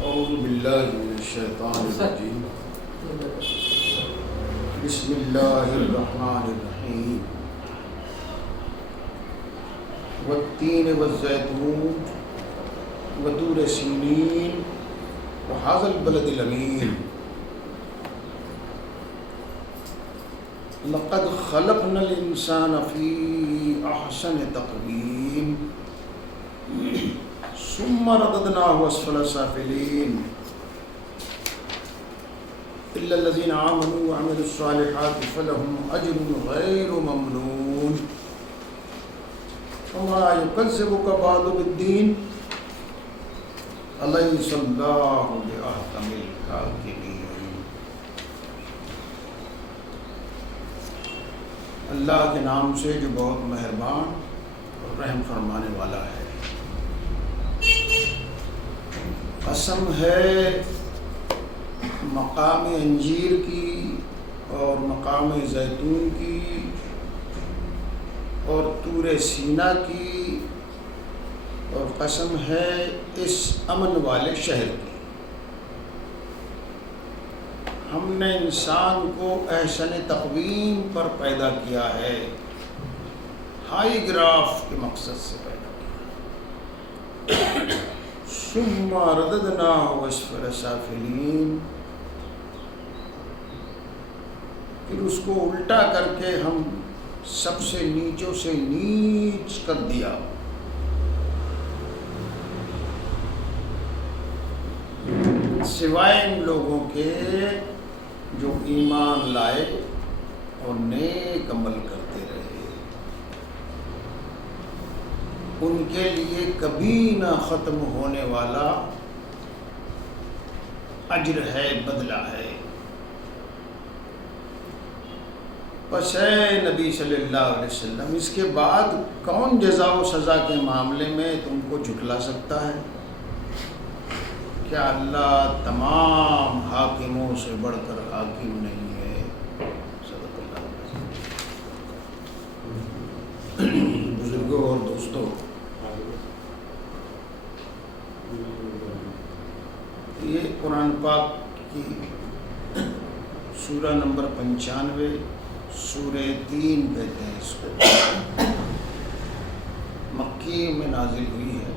اعوذ باللہ من الشیطان الرجیم بسم اللہ الرحمن الرحیم والتین والزیتون وطور سینین وہذا البلد الامین لقد خلقنا الانسان فی احسن تقویم ثم رددناه اسفل سافلين الا الذين آمنوا وعملوا الصالحات فلهم اجر غير ممنون وما يكذبك بعد بالدين أليس الله بأحكم الحاكمين۔ اللہ کے نام سے جو بہت مہربان اور رحم فرمانے والا ہے۔ قسم ہے مقام انجیر کی اور مقام زیتون کی اور طور سینا کی، اور قسم ہے اس امن والے شہر کی۔ ہم نے انسان کو احسن تقویم پر پیدا کیا ہے، ہائی گراف کے مقصد سے پیدا کیا۔ ثم رددناه اسفل سافلین، پھر اس کو الٹا کر کے ہم سب سے نیچوں سے نیچ کر دیا۔ سوائے ان لوگوں کے جو ایمان لائے اور نیک عمل کرتے رہے، ان کے لیے کبھی نہ ختم ہونے والا اجر ہے، بدلہ ہے۔ بس اے نبی صلی اللہ علیہ وسلم، اس کے بعد کون جزا و سزا کے معاملے میں تم کو جھٹلا سکتا ہے؟ کیا اللہ تمام حاکموں سے بڑھ کر حاکم نہیں ہے؟ صدق اللہ۔ بزرگوں اور دوستوں، یہ قرآن پاک کی سورہ نمبر 95، سورہ 3 کہتے ہیں اس کو، مکی میں نازل ہوئی ہے۔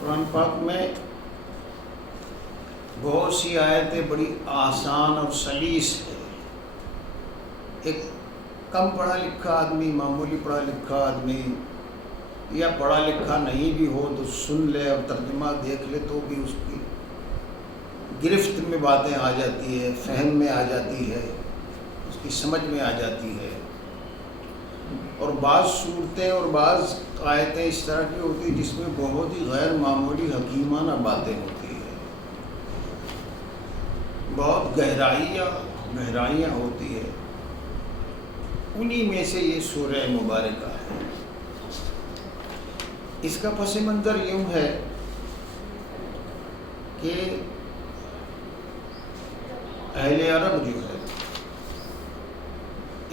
قرآن پاک میں بہت سی آیتیں بڑی آسان اور سلیس ہے۔ ایک کم پڑھا لکھا آدمی، معمولی پڑھا لکھا آدمی، یا پڑھا لکھا نہیں بھی ہو تو سن لے اور ترجمہ دیکھ لے تو بھی اس کی گرفت میں باتیں آ جاتی ہے، فہم میں آ جاتی ہے، اس کی سمجھ میں آ جاتی ہے۔ اور بعض صورتیں اور بعض آیتیں اس طرح کی ہوتی ہیں جس میں بہت ہی غیر معمولی حکیمانہ باتیں ہوتی ہیں، بہت گہرائیاں ہوتی ہے۔ انہی میں سے یہ سورہ مبارکہ ہے۔ اس کا پس منظر یوں ہے کہ اہل عرب جو ہے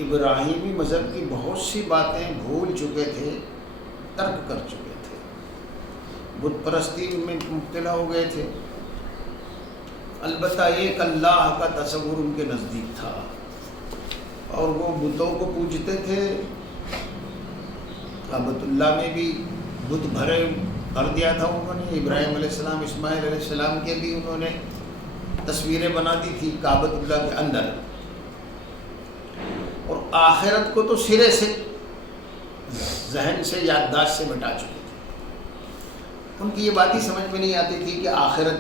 ابراہیمی مذہب کی بہت سی باتیں بھول چکے تھے، ترک کر چکے تھے، بت پرستی میں مبتلا ہو گئے تھے۔ البتہ ایک اللہ کا تصور ان کے نزدیک تھا، اور وہ بتوں کو پوجتے تھے۔ کعبۃ اللہ میں بھی بت بھرے کر دیا تھا انہوں نے۔ ابراہیم علیہ السلام، اسماعیل علیہ السلام کے بھی انہوں نے تصویریں بنا دی تھی کعبۃ اللہ کے اندر، اور آخرت کو تو سرے سے ذہن سے، یادداشت سے مٹا چکے تھے۔ ان کی یہ بات ہی سمجھ میں نہیں آتی تھی کہ آخرت،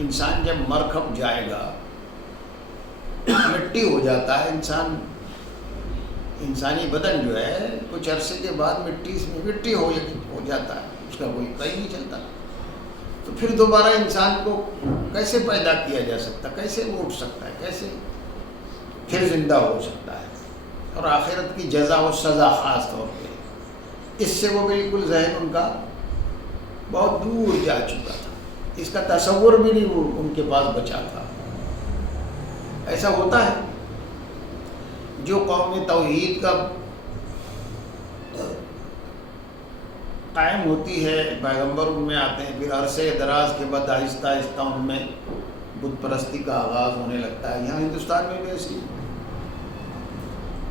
انسان جب مر کھپ جائے گا، مٹی ہو جاتا ہے انسان، انسانی بدن جو ہے کچھ عرصے کے بعد مٹی ہو جاتا ہے، اس کا کوئی پتہ ہی نہیں چلتا۔ تو پھر دوبارہ انسان کو کیسے پیدا کیا جا سکتا، کیسے وہ اٹھ سکتا ہے، کیسے پھر زندہ ہو سکتا ہے؟ اور آخرت کی جزا و سزا خاص طور پہ، اس سے وہ بالکل ذہن ان کا بہت دور جا چکا تھا، اس کا تصور بھی نہیں وہ ان کے پاس بچا تھا۔ ایسا ہوتا ہے جو قوم توحید کا قائم ہوتی ہے، پیغمبر ان میں آتے ہیں، پھر عرصے دراز کے بعد آہستہ آہستہ ان میں بت پرستی کا آغاز ہونے لگتا ہے۔ یہاں ہندوستان میں بھی ایسی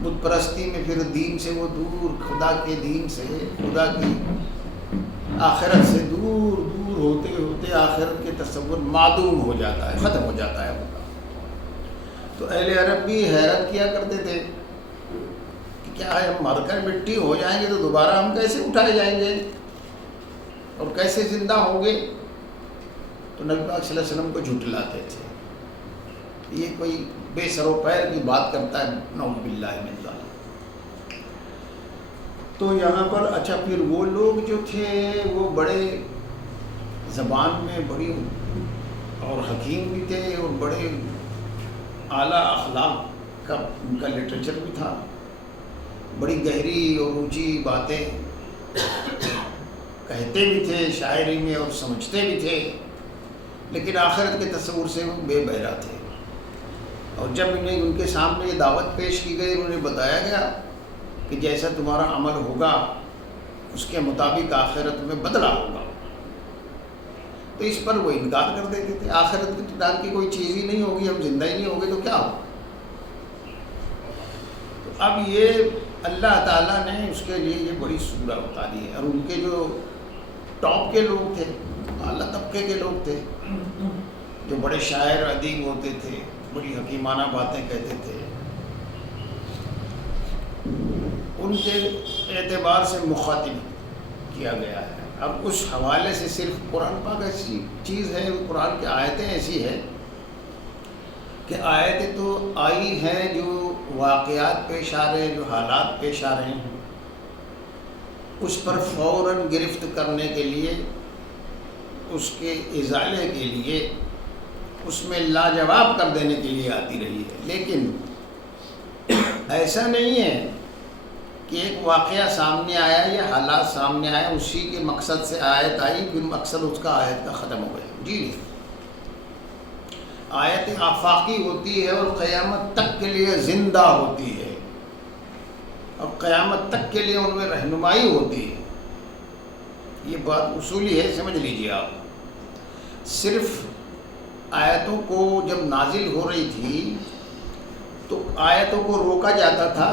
بت پرستی میں پھر دین سے وہ دور، خدا کے دین سے، خدا کی آخرت سے دور دور ہوتے ہوتے آخرت کے تصور معدوم ہو جاتا ہے، ختم ہو جاتا ہے ان کا۔ تو اہل عرب بھی حیرت کیا کرتے تھے کہ کیا ہے، ہم مر کر مٹی ہو جائیں گے تو دوبارہ ہم کیسے اٹھائے جائیں گے اور کیسے زندہ ہوں گے؟ تو نبی پاک صلی اللہ علیہ وسلم کو جھٹلاتے تھے، یہ کوئی بے سر و پیر کی بات کرتا ہے، نعوذ باللہ من ذالک۔ تو یہاں پر اچھا پھر وہ لوگ جو تھے وہ بڑے زبان میں بڑی اور حکیم بھی تھے اور بڑے اعلیٰ اخلاق کا ان کا لٹریچر بھی تھا، بڑی گہری اور اونچی باتیں کہتے بھی تھے شاعری میں اور سمجھتے بھی تھے، لیکن آخرت کے تصور سے وہ بے بہرا تھے۔ اور جب انہیں ان کے سامنے یہ دعوت پیش کی گئی، انہیں بتایا گیا کہ جیسا تمہارا عمل ہوگا اس کے مطابق آخرت میں بدلہ ہوگا، تو اس پر وہ انکار کر دیتے تھے۔ آخرت کے نام کی کوئی چیز ہی نہیں ہوگی، ہم زندہ ہی نہیں ہوگے تو کیا ہوگا؟ تو اب یہ اللہ تعالیٰ نے اس کے لیے یہ بڑی سورہ اتاری ہے، اور ان کے جو ٹاپ کے لوگ تھے، اعلیٰ طبقے کے لوگ تھے، جو بڑے شاعر ادیب ہوتے تھے، بڑی حکیمانہ باتیں کہتے تھے، ان کے اعتبار سے مخاطب کیا گیا ہے۔ اب اس حوالے سے صرف قرآن پاک ایسی چیز ہے، قرآن کی آیتیں ایسی ہیں کہ آیتیں تو آئی ہیں جو واقعات پیش آ رہے ہیں، جو حالات پیش آ رہے ہیں، اس پر فوراً گرفت کرنے کے لیے، اس کے ازالے کے لیے، اس میں لاجواب کر دینے کے لیے آتی رہی ہے۔ لیکن ایسا نہیں ہے کہ ایک واقعہ سامنے آیا یا حالات سامنے آیا، اسی کے مقصد سے آیت آئی، پھر مقصد اس کا آیت کا ختم ہو گیا۔ جی نہیں، آیت آفاقی ہوتی ہے اور قیامت تک کے لیے زندہ ہوتی ہے، اور قیامت تک کے لیے ان میں رہنمائی ہوتی ہے۔ یہ بات اصولی ہے، سمجھ لیجیے آپ۔ صرف آیتوں کو جب نازل ہو رہی تھی تو آیتوں کو روکا جاتا تھا،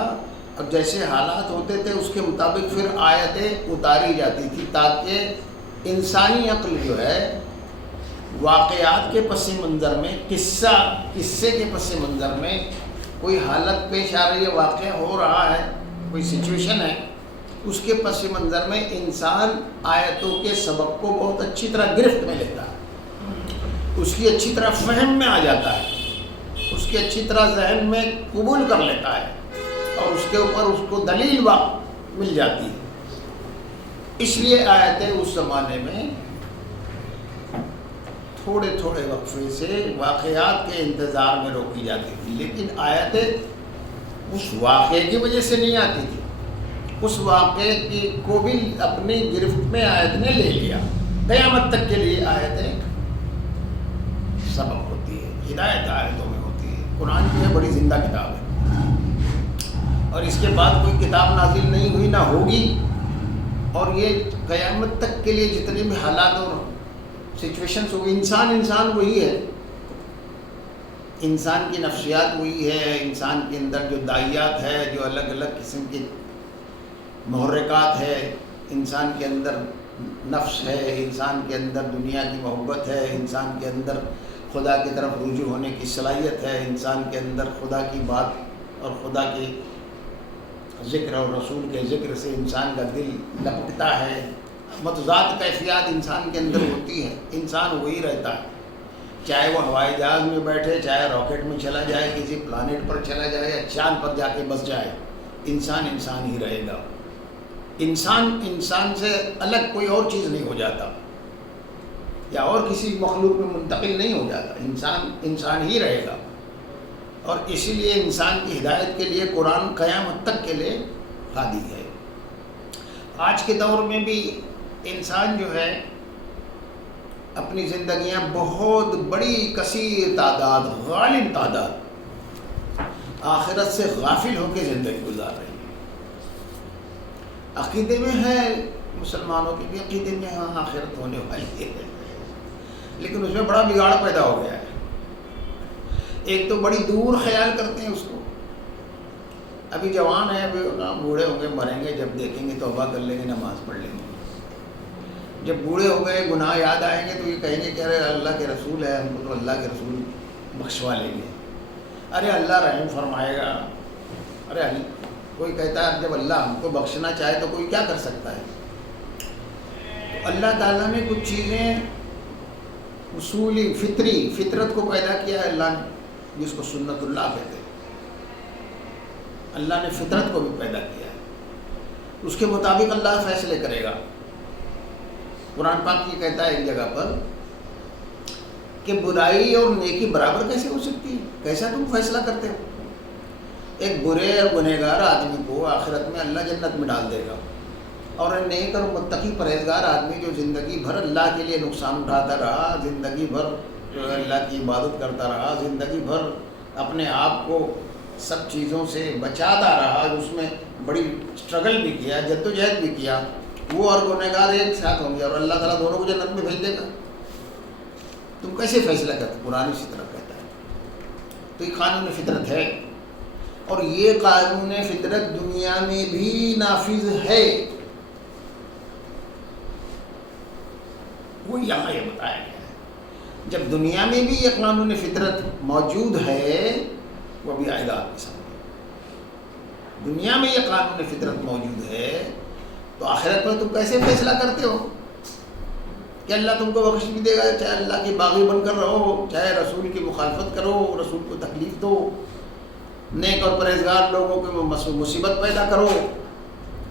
اب جیسے حالات ہوتے تھے اس کے مطابق پھر آیتیں اتاری جاتی تھی، تاکہ انسانی عقل جو ہے واقعات کے پس منظر میں، قصے کے پس منظر میں کوئی حالت پیش آ رہی ہے، واقعہ ہو رہا ہے، کوئی سچویشن ہے، اس کے پس منظر میں انسان آیتوں کے سبق کو بہت اچھی طرح گرفت میں لیتا ہے، اس کی اچھی طرح فہم میں آ جاتا ہے، اس کی اچھی طرح ذہن میں قبول کر لیتا ہے، اور اس کے اوپر اس کو دلیل مل جاتی ہے۔ اس لیے آیتیں اس زمانے میں تھوڑے تھوڑے وقفے سے واقعات کے انتظار میں روکی جاتی تھی، لیکن آیتیں اس واقعے کی وجہ سے نہیں آتی تھی، اس واقعے کو بھی اپنی گرفت میں آیت نے لے لیا۔ قیامت تک کے لیے آیتیں سبق ہوتی ہے، ہدایت آیتوں میں ہوتی ہے۔ قرآن جو ہے بڑی زندہ کتاب ہے، اور اس کے بعد کوئی کتاب نازل نہیں ہوئی، نہ ہوگی، اور یہ قیامت تک کے لیے جتنے بھی حالات اور سچویشنز ہوگی، انسان وہی ہے، انسان کی نفسیات وہی ہے، انسان کے اندر جو داعیات ہے، جو الگ الگ قسم کے محرکات ہے، انسان کے اندر نفس ہے، انسان کے اندر دنیا کی محبت ہے، انسان کے اندر خدا کی طرف رجوع ہونے کی صلاحیت ہے، انسان کے اندر خدا کی بات اور خدا کے ذکر اور رسول کے ذکر سے انسان کا دل لپکتا ہے، متضاد کیفیات انسان کے اندر ہوتی ہے۔ انسان وہی رہتا ہے، چاہے وہ ہوائی جہاز میں بیٹھے، چاہے راکٹ میں چلا جائے، کسی پلانٹ پر چلا جائے یا چاند پر جا کے بس جائے، انسان ہی رہے گا۔ انسان سے الگ کوئی اور چیز نہیں ہو جاتا، یا اور کسی مخلوق میں منتقل نہیں ہو جاتا، انسان ہی رہے گا۔ اور اسی لیے انسان کی ہدایت کے لیے قرآن قیامت تک کے لیے ہادی ہے۔ آج کے دور میں بھی انسان جو ہے اپنی زندگیاں بہت بڑی کثیر تعداد، غالب تعداد آخرت سے غافل ہو کے زندگی گزار رہی ہے۔ عقیدے میں ہے مسلمانوں کے بھی عقیدے میں ہاں آخرت ہونے والی ہے، لیکن اس میں بڑا بگاڑ پیدا ہو گیا ہے۔ ایک تو بڑی دور خیال کرتے ہیں اس کو، ابھی جوان ہیں، ابھی بوڑھے ہوں گے مریں گے، جب دیکھیں گے توبہ کر لیں گے، نماز پڑھ لیں گے۔ جب بوڑھے ہو گئے گناہ یاد آئیں گے تو یہ کہیں گے کہ ارے اللہ کے رسول ہے، ہم کو تو اللہ کے رسول بخشوا لیں گے، ارے اللہ رحم فرمائے گا۔ ارے کوئی کہتا ہے جب اللہ ہم کو بخشنا چاہے تو کوئی کیا کر سکتا ہے؟ تو اللہ تعالیٰ نے کچھ چیزیں اصولی فطرت کو پیدا کیا ہے اللہ نے، جس کو سنت اللہ کہتے ہیں۔ اللہ نے فطرت کو بھی پیدا کیا ہے، اس کے مطابق اللہ فیصلے کرے گا۔ قرآن پاک یہ کہتا ہے ایک جگہ پر کہ برائی اور نیکی برابر کیسے ہو سکتی ہے؟ کیسا تم فیصلہ کرتے ہو؟ ایک برے اور گنہگار آدمی کو آخرت میں اللہ جنت میں ڈال دے گا، اور نیک اور متقی پرہیزگار آدمی جو زندگی بھر اللہ کے لیے نقصان اٹھاتا رہا، زندگی بھر جو اللہ کی عبادت کرتا رہا، زندگی بھر اپنے آپ کو سب چیزوں سے بچاتا رہا، اس میں بڑی اسٹرگل بھی کیا، جدوجہد بھی کیا، وہ اور گنہگار ایک ساتھ ہوں گے اور اللہ تعالیٰ دونوں کو جنت میں بھیج دے گا۔ تم کیسے فیصلہ کرتے؟ قرآن اسی طرح کہتا ہے۔ تو یہ قانون فطرت ہے، اور یہ قانون فطرت دنیا میں بھی نافذ ہے۔ وہ یہاں یہ بتایا گیا ہے، جب دنیا میں بھی یہ قانون فطرت موجود ہے، وہ بھی آئے گا آپ کے سامنے۔ دنیا میں یہ قانون فطرت موجود ہے تو آخرت میں تم کیسے فیصلہ کرتے ہو کہ اللہ تم کو بخش بھی دے گا، چاہے اللہ کی باغی بن کر رہو، چاہے رسول کی مخالفت کرو، رسول کو تکلیف دو، نیک اور پرہیزگار لوگوں کے مصیبت پیدا کرو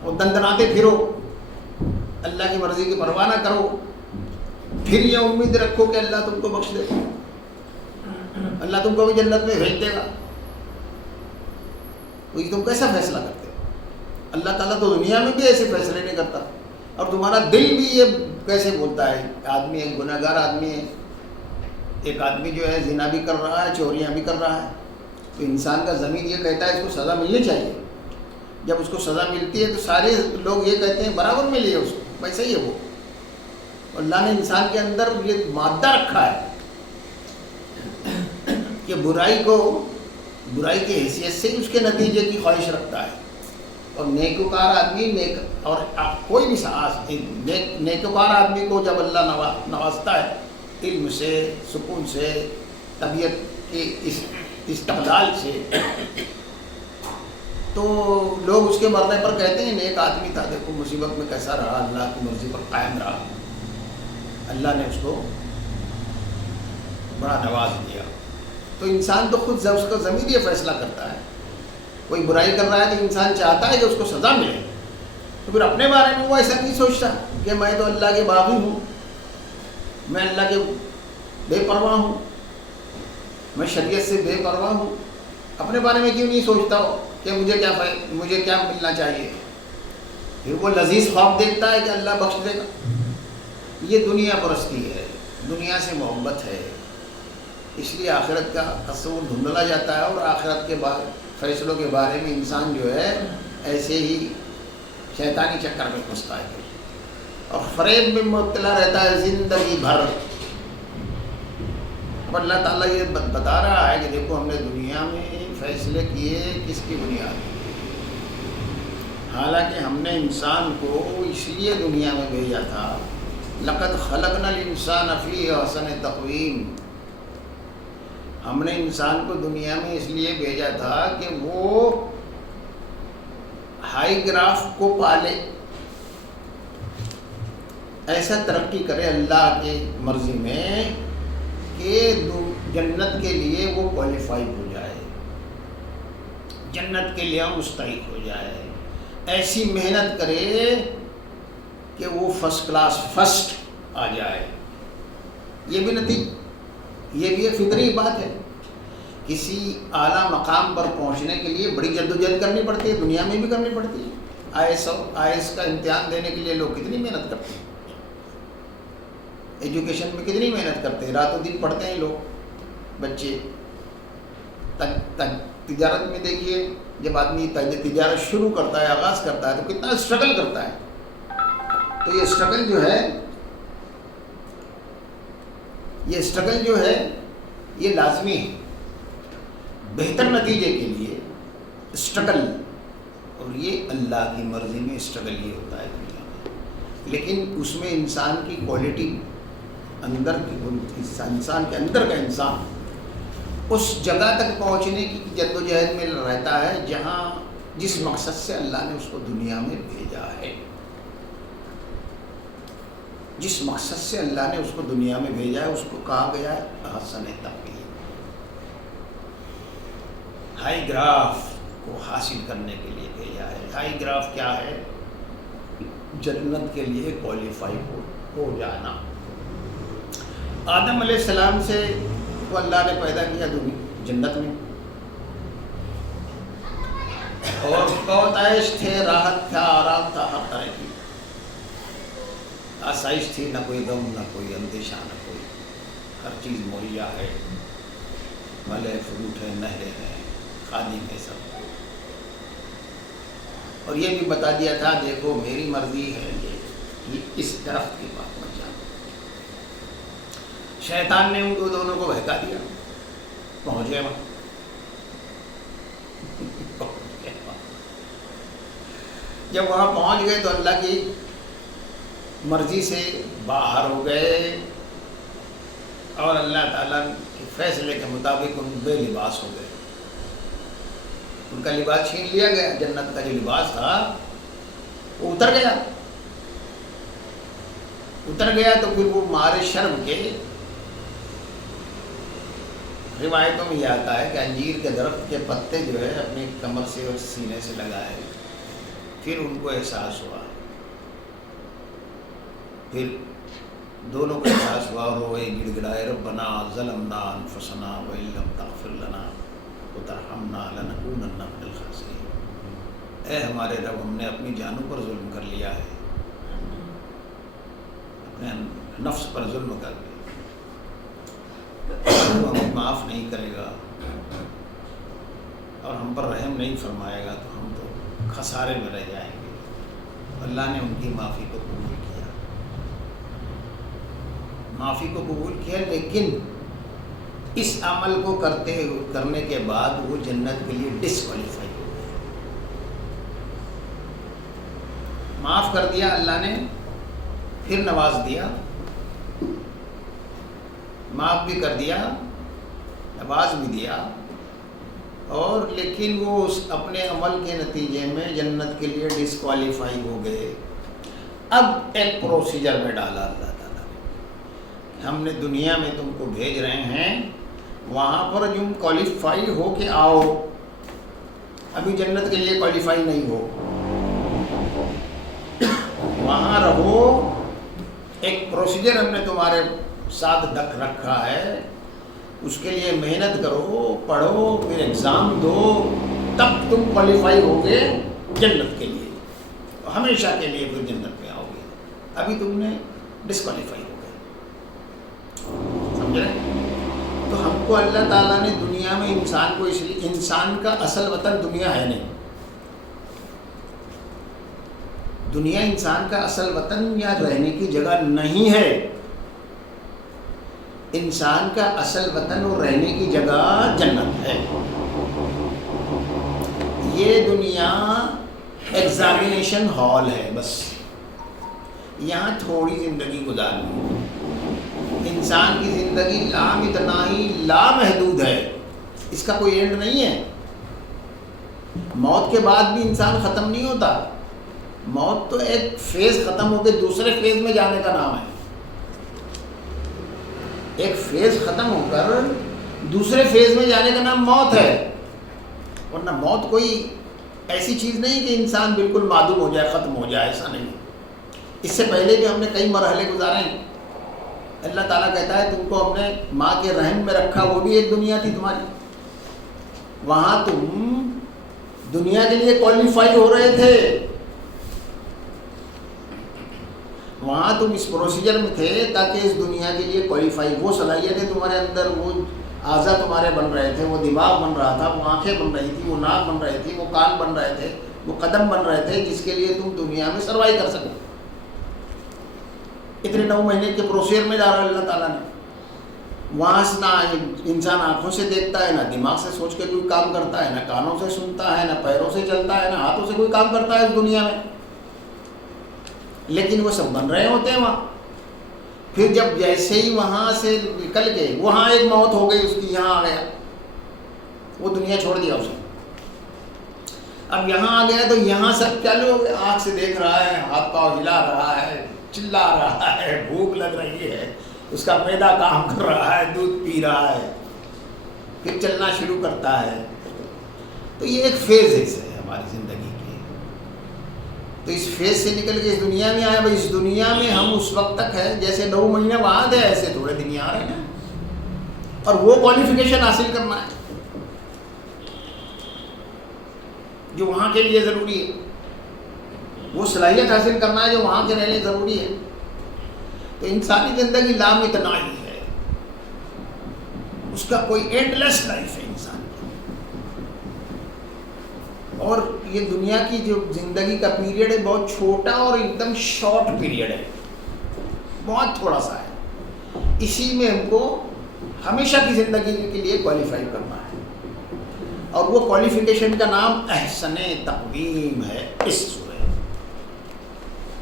اور دندناتے پھرو، اللہ کی مرضی کی پرواہ نہ کرو، پھر یہ امید رکھو کہ اللہ تم کو بخش دے گا، اللہ تم کو بھی جنت میں بھیج دے گا۔ تو یہ تم کیسا فیصلہ کرتے ہو؟ اللہ تعالیٰ تو دنیا میں بھی ایسے فیصلے نہیں کرتا، اور تمہارا دل بھی یہ کیسے بولتا ہے؟ آدمی ایک گناہ گار آدمی ہے، ایک آدمی جو ہے زنا بھی کر رہا ہے، چوریاں بھی کر رہا ہے، تو انسان کا ضمیر یہ کہتا ہے اس کو سزا ملنی چاہیے۔ جب اس کو سزا ملتی ہے تو سارے لوگ یہ کہتے ہیں برابر ملی ہے اس کو، ویسے ہی ہے وہ۔ اللہ نے انسان کے اندر یہ مادہ رکھا ہے کہ برائی کی حیثیت سے اس کے نتیجے کی خواہش رکھتا ہے، اور نیکوکار آدمی اور کوئی بھی نیکوکار آدمی کو جب اللہ نوازتا ہے علم سے، سکون سے، طبیعت کے استقلال سے، تو لوگ اس کے مرنے پر کہتے ہیں نیک آدمی تھا، دیکھو مصیبت میں کیسا رہا، اللہ کی مرضی پر قائم رہا، اللہ نے اس کو بڑا نواز دیا۔ تو انسان تو خود اس کا ضمیر یہ فیصلہ کرتا ہے، کوئی برائی کر رہا ہے تو انسان چاہتا ہے کہ اس کو سزا ملے، تو پھر اپنے بارے میں وہ ایسا نہیں سوچتا کہ میں تو اللہ کے باغی ہوں، میں اللہ کے بے پرواہ ہوں، میں شریعت سے بے پرواہ ہوں۔ اپنے بارے میں کیوں نہیں سوچتا ہو کہ مجھے کیا ملنا چاہیے؟ پھر وہ لذیذ خواب دیکھتا ہے کہ اللہ بخش دے گا۔ یہ دنیا پرستی ہے، دنیا سے محبت ہے، اس لیے آخرت کا تصور دھندلا جاتا ہے، اور آخرت کے بعد فیصلوں کے بارے میں انسان جو ہے ایسے ہی شیطانی چکر میں پھنستا ہے اور فریب میں مبتلا رہتا ہے زندگی بھر۔ اب اللہ تعالیٰ یہ بتا رہا ہے کہ دیکھو ہم نے دنیا میں فیصلے کیے کس کی بنیاد پر؟ حالانکہ ہم نے انسان کو اس لیے دنیا میں بھیجا تھا، لقد خلقنا الانسان فی احسن تقویم۔ ہم نے انسان کو دنیا میں اس لیے بھیجا تھا کہ وہ ہائی گراف کو پالے، ایسا ترقی کرے اللہ کی مرضی میں کہ جنت کے لیے وہ کوالیفائی ہو جائے، جنت کے لیے مستحق ہو جائے، ایسی محنت کرے کہ وہ فرسٹ کلاس فرسٹ آ جائے۔ یہ بھی ایک فطری بات ہے، کسی اعلیٰ مقام پر پہنچنے کے لیے بڑی جدوجہد کرنی پڑتی ہے، دنیا میں بھی کرنی پڑتی ہے۔ آئی ایس کا امتحان دینے کے لیے لوگ کتنی محنت کرتے ہیں، ایجوکیشن میں کتنی محنت کرتے ہیں، راتوں دن پڑھتے ہیں لوگ بچے۔ تجارت میں دیکھیے، جب آدمی تجارت شروع کرتا ہے، آغاز کرتا ہے تو کتنا اسٹرگل کرتا ہے۔ تو یہ اسٹرگل جو ہے یہ لازمی ہے بہتر نتیجے کے لیے اسٹرگل، اور یہ اللہ کی مرضی میں اسٹرگل یہ ہوتا ہے دنیا میں، لیکن اس میں انسان کی کوالٹی اندر کی، انسان کے اندر کا انسان اس جگہ تک پہنچنے کی جد و جہد میں رہتا ہے جس مقصد سے اللہ نے اس کو دنیا میں بھیجا ہے، جس مقصد سے اللہ نے اس کو دنیا میں بھیجا ہے اس کو کہا گیا ہے حسن تقویم، ہائی گراف کو حاصل کرنے کے لیے بھیجا ہے۔ ہائی گراف کیا ہے؟ جنت کے لیے کوالیفائی ہو جانا۔ آدم علیہ السلام سے تو اللہ نے پیدا کیا جنت میں، اور بہت عیش تھے، راحت تھا، آرام تھا، ہر طرح کی آسائش تھی، نہ کوئی غم، نہ کوئی اندیشہ، نہ کوئی، ہر چیز مہیا ہے، پھل ہے، فروٹ ہے، نہریں ہیں، خادم ہے سب، اور یہ بھی بتا دیا تھا دیکھو میری مرضی ہے یہ اس درخت کے پاس مت جانا۔ شیطان نے ان کو دونوں کو بہکا دیا، پہنچ گئے وہاں، جب وہاں پہنچ گئے تو اللہ کی مرضی سے باہر ہو گئے، اور اللہ تعالیٰ کے فیصلے کے مطابق ان بے لباس ہو گئے، ان کا لباس چھین لیا گیا، جنت کا جو لباس تھا وہ اتر گیا تو پھر وہ مارے شرم کے، روایتوں میں یہ آتا ہے کہ انجیر کے درخت کے پتے جو ہے اپنی کمر سے اور سینے سے لگائے، پھر ان کو احساس ہوا، پھر دونوں کو احساس ہوا، روئے گڑ گڑائے ربنا ظلمنا انفسنا وان لم تغفر لنا وترحمنا لنکونن من الخاسرین، اے ہمارے رب ہم نے اپنی جانوں پر ظلم کر لیا ہے، اپنے نفس پر ظلم کر لیا، تو ہمیں معاف نہیں کرے گا اور ہم پر رحم نہیں فرمائے گا تو ہم تو خسارے میں رہ جائیں گے۔ اللہ نے ان کی معافی کو قبول کیا، لیکن اس عمل کو کرنے کے بعد وہ جنت کے لیے ڈسکوالیفائی ہو گئے۔ معاف کر دیا اللہ نے، پھر نواز دیا، معاف بھی کر دیا، نواز بھی دیا، اور لیکن وہ اس اپنے عمل کے نتیجے میں جنت کے لیے ڈسکوالیفائی ہو گئے۔ اب ایک پروسیجر میں ڈالا اللہ تعالیٰ نے، ہم نے دنیا میں تم کو بھیج رہے ہیں، وہاں پر تم کوالیفائی ہو کے آؤ، ابھی جنت کے لیے کوالیفائی نہیں ہو، وہاں رہو، ایک پروسیجر ہم نے تمہارے ساتھ رکھا ہے، اس کے لیے محنت کرو، پڑھو، پھر ایگزام دو، تب تم کوالیفائی ہوگے جنت کے لیے، ہمیشہ کے لیے پھر جنت میں آؤ گے، ابھی تم نے ڈسکوالیفائی ہو گئے، سمجھ رہے؟ تو ہم کو اللہ تعالیٰ نے دنیا میں انسان کو، اس لیے انسان کا اصل وطن دنیا ہے نہیں، دنیا انسان کا اصل وطن یا رہنے کی جگہ نہیں ہے، انسان کا اصل وطن اور رہنے کی جگہ جنت ہے۔ یہ دنیا ایگزامینیشن ہال ہے، بس یہاں تھوڑی زندگی گزارنی ہے، انسان کی زندگی اتنا ہی لامحدود ہے، اس کا کوئی اینڈ نہیں ہے، موت کے بعد بھی انسان ختم نہیں ہوتا، موت تو ایک فیز ختم ہو کے دوسرے فیز میں جانے کا نام ہے، ایک فیز ختم ہو کر دوسرے فیز میں جانے کا نام موت ہے، ورنہ موت کوئی ایسی چیز نہیں کہ انسان بالکل معدوم ہو جائے، ختم ہو جائے، ایسا نہیں، اس سے پہلے بھی ہم نے کئی مرحلے گزارے ہیں۔ اللہ تعالیٰ کہتا ہے تم کو ہم نے ماں کے رحم میں رکھا، وہ بھی ایک دنیا تھی تمہاری، وہاں تم دنیا کے لیے کوالیفائی ہو رہے تھے، وہاں تم اس پروسیجر میں تھے تاکہ اس دنیا کے لیے کوالیفائی، وہ صلاحیتیں تمہارے اندر، وہ اعضاء تمہارے بن رہے تھے، وہ دماغ بن رہا تھا، وہ آنکھیں بن رہی تھی، وہ ناک بن رہے تھے، وہ کان بن رہے تھے، وہ قدم بن رہے تھے، جس کے لیے تم دنیا میں سروائیو کر سکو۔ اتنے 9 مہینے کے پروسیجر میں ڈالا اللہ تعالیٰ نے. وہاں سے نہ انسان آنکھوں سے دیکھتا ہے، نہ دماغ سے سوچ کے کوئی کام کرتا ہے، نہ کانوں سے سنتا ہے، نہ پیروں سے چلتا ہے، نہ ہاتھوں سے کوئی کام کرتا ہے اس دنیا میں، لیکن وہ سب بن رہے ہوتے ہیں وہاں. پھر جب جیسے ہی وہاں سے نکل گئے، وہاں ایک موت ہو گئی اس کی، یہاں آ گیا، وہ دنیا چھوڑ دیا اس نے. اب یہاں آ گیا تو یہاں سب چالو ہو گیا، آنکھ سے دیکھ رہا ہے، ہاتھ پاؤں ہلا رہا ہے، چلا رہا ہے، بھوک لگ رہی ہے، اس کا معدہ کام کر رہا ہے، دودھ پی رہا ہے، پھر چلنا شروع کرتا ہے. تو یہ ایک فیز ہے ہماری زندگی کی. تو اس فیز سے نکل کے اس دنیا میں آئے. بھائی اس دنیا میں ہم اس وقت تک ہے جیسے 9 مہینے وہاں تھے، ایسے تھوڑے دن یہاں رہنا ہے، اور وہ کوالیفیکیشن حاصل کرنا ہے جو وہاں کے لیے ضروری ہے، وہ صلاحیت حاصل کرنا ہے جو وہاں کے رہنے ضروری ہے. تو انسانی زندگی لامتناہی ہے، اس کا کوئی اینڈ لیس لائف ہے انسان کی. اور یہ دنیا کی جو زندگی کا پیریڈ ہے بہت چھوٹا اور ایک دم شارٹ پیریڈ ہے، بہت تھوڑا سا ہے. اسی میں ہم کو ہمیشہ کی زندگی کے لیے کوالیفائی کرنا ہے، اور وہ کوالیفیکیشن کا نام احسن تقویم ہے. اس صورت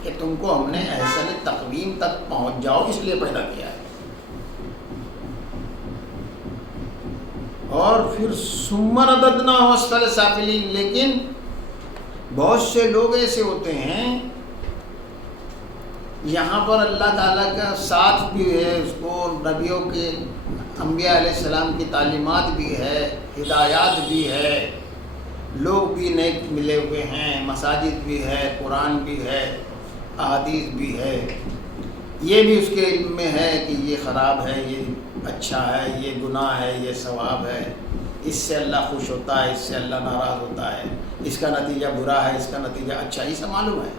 کہ تم کو ہم نے احسن تقویم تک پہنچ جاؤ اس لیے پیدا کیا ہے. اور پھر ثم رددناہ اسفل سافلین. لیکن بہت سے لوگ ایسے ہوتے ہیں، یہاں پر اللہ تعالیٰ کا ساتھ بھی ہے، اس کو نبیوں کے، انبیاء علیہ السلام کی تعلیمات بھی ہے، ہدایات بھی ہے، لوگ بھی نیک ملے ہوئے ہیں، مساجد بھی ہے، قرآن بھی ہے، احادیث بھی ہے، یہ بھی اس کے علم میں ہے کہ یہ خراب ہے، یہ اچھا ہے، یہ گناہ ہے، یہ ثواب ہے، اس سے اللہ خوش ہوتا ہے، اس سے اللہ ناراض ہوتا ہے، اس کا نتیجہ برا ہے، اس کا نتیجہ اچھا، یہ سب معلوم ہے.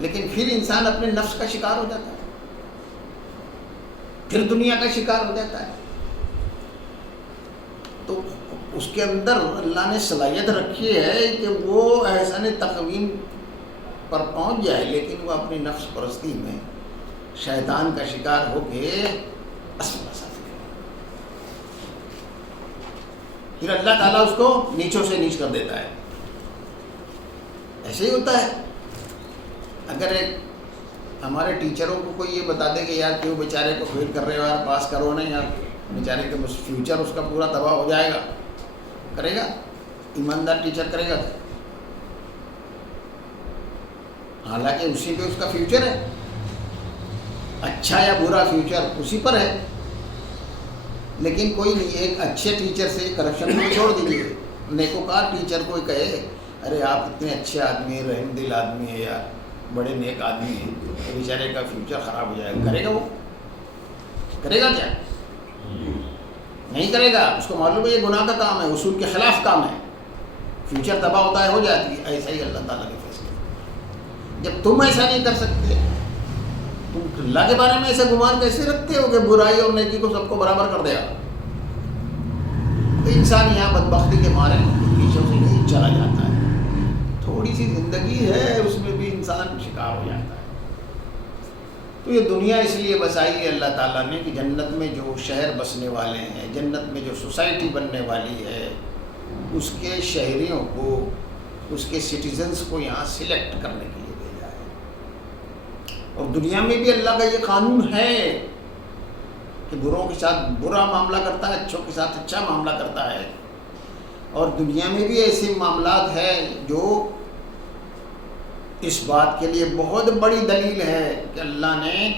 لیکن پھر انسان اپنے نفس کا شکار ہو جاتا ہے، پھر دنیا کا شکار ہو جاتا ہے. تو اس کے اندر اللہ نے صلاحیت رکھی ہے کہ وہ احسن تقویم پر پہنچ جائے، لیکن وہ اپنی نفس پرستی میں شیطان کا شکار ہو کے اسفل سافلین، پھر اللہ تعالیٰ اس کو نیچوں سے نیچ کر دیتا ہے. ایسے ہی ہوتا ہے. اگر ایک ہمارے ٹیچروں کو کوئی یہ بتا دے کہ یار کیوں بیچارے کو فیل کر رہے ہو یار، پاس کرو نہیں یار، بیچارے کے فیوچر اس کا پورا تباہ ہو جائے گا، کرے گا؟ ایماندار ٹیچر کرے گا؟ حالانکہ اسی پہ اس کا فیوچر ہے، اچھا یا برا فیوچر اسی پر ہے. لیکن کوئی نہیں، ایک اچھے ٹیچر سے کرپشن کو چھوڑ دیجیے، نیکوکار ٹیچر کو کہے ارے آپ اتنے اچھے آدمی ہیں، رحم دل آدمی ہیں یار، بڑے نیک آدمی ہیں، بیچارے کا فیوچر خراب ہو جائے گا، کرے گا؟ وہ کرے گا کیا؟ نہیں کرے گا. اس کو معلوم ہے یہ گناہ کا کام ہے، اصول کے خلاف کام ہے، فیوچر تباہ ہوتا ہے، ہو جاتی ہے. ایسا ہی اللہ تعالیٰ کے فیصلے. جب تم ایسا نہیں کر سکتے، تم اللہ کے بارے میں ایسے گمان کیسے رکھتے ہو کہ برائی اور نیکی کو سب کو برابر کر دے گا؟ تو انسان یہاں بدبختی کے مارے پیچھے سے نہیں چلا جاتا ہے. تھوڑی سی زندگی ہے، اس میں بھی انسان شکار ہو جاتا ہے. تو یہ دنیا اس لیے بسائی ہے اللہ تعالیٰ نے کہ جنت میں جو شہر بسنے والے ہیں، جنت میں جو سوسائٹی بننے والی ہے، اس کے شہریوں کو، اس کے سٹیزنز کو یہاں سلیکٹ کرنے کے لیے بھیجا ہے. اور دنیا میں بھی اللہ کا یہ قانون ہے کہ بروں کے ساتھ برا معاملہ کرتا ہے، اچھوں کے ساتھ اچھا معاملہ کرتا ہے. اور دنیا میں بھی ایسے معاملات ہیں جو اس بات کے لیے بہت بڑی دلیل ہے کہ اللہ نے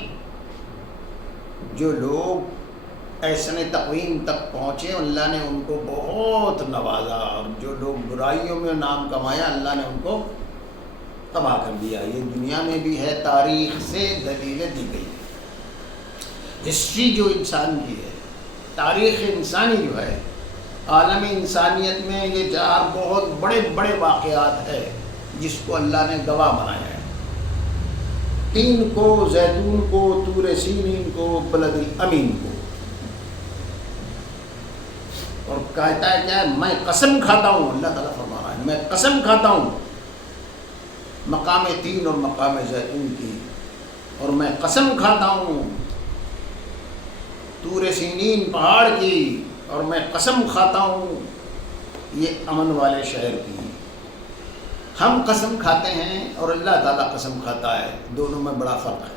جو لوگ احسن تقویم تک پہنچے اللہ نے ان کو بہت نوازا، اور جو لوگ برائیوں میں نام کمایا اللہ نے ان کو تباہ کر دیا. یہ دنیا میں بھی ہے، تاریخ سے دلیلیں دی گئی. ہسٹری جو انسان کی ہے، تاریخ انسانی جو ہے، عالم انسانیت میں یہ 4 بہت بڑے بڑے واقعات ہیں جس کو اللہ نے گواہ بنایا ہے. تین کو، زیتون کو، طور سینین کو، بلد الامین کو. اور کہتا ہے کیا ہے؟ میں قسم کھاتا ہوں، اللہ تعالیٰ فرما رہا ہے میں قسم کھاتا ہوں مقام 3 اور مقام زیتون کی، اور میں قسم کھاتا ہوں طور سینین پہاڑ کی، اور میں قسم کھاتا ہوں یہ امن والے شہر کی۔ ہم قسم کھاتے ہیں اور اللہ تعالیٰ قسم کھاتا ہے، دونوں میں بڑا فرق ہے۔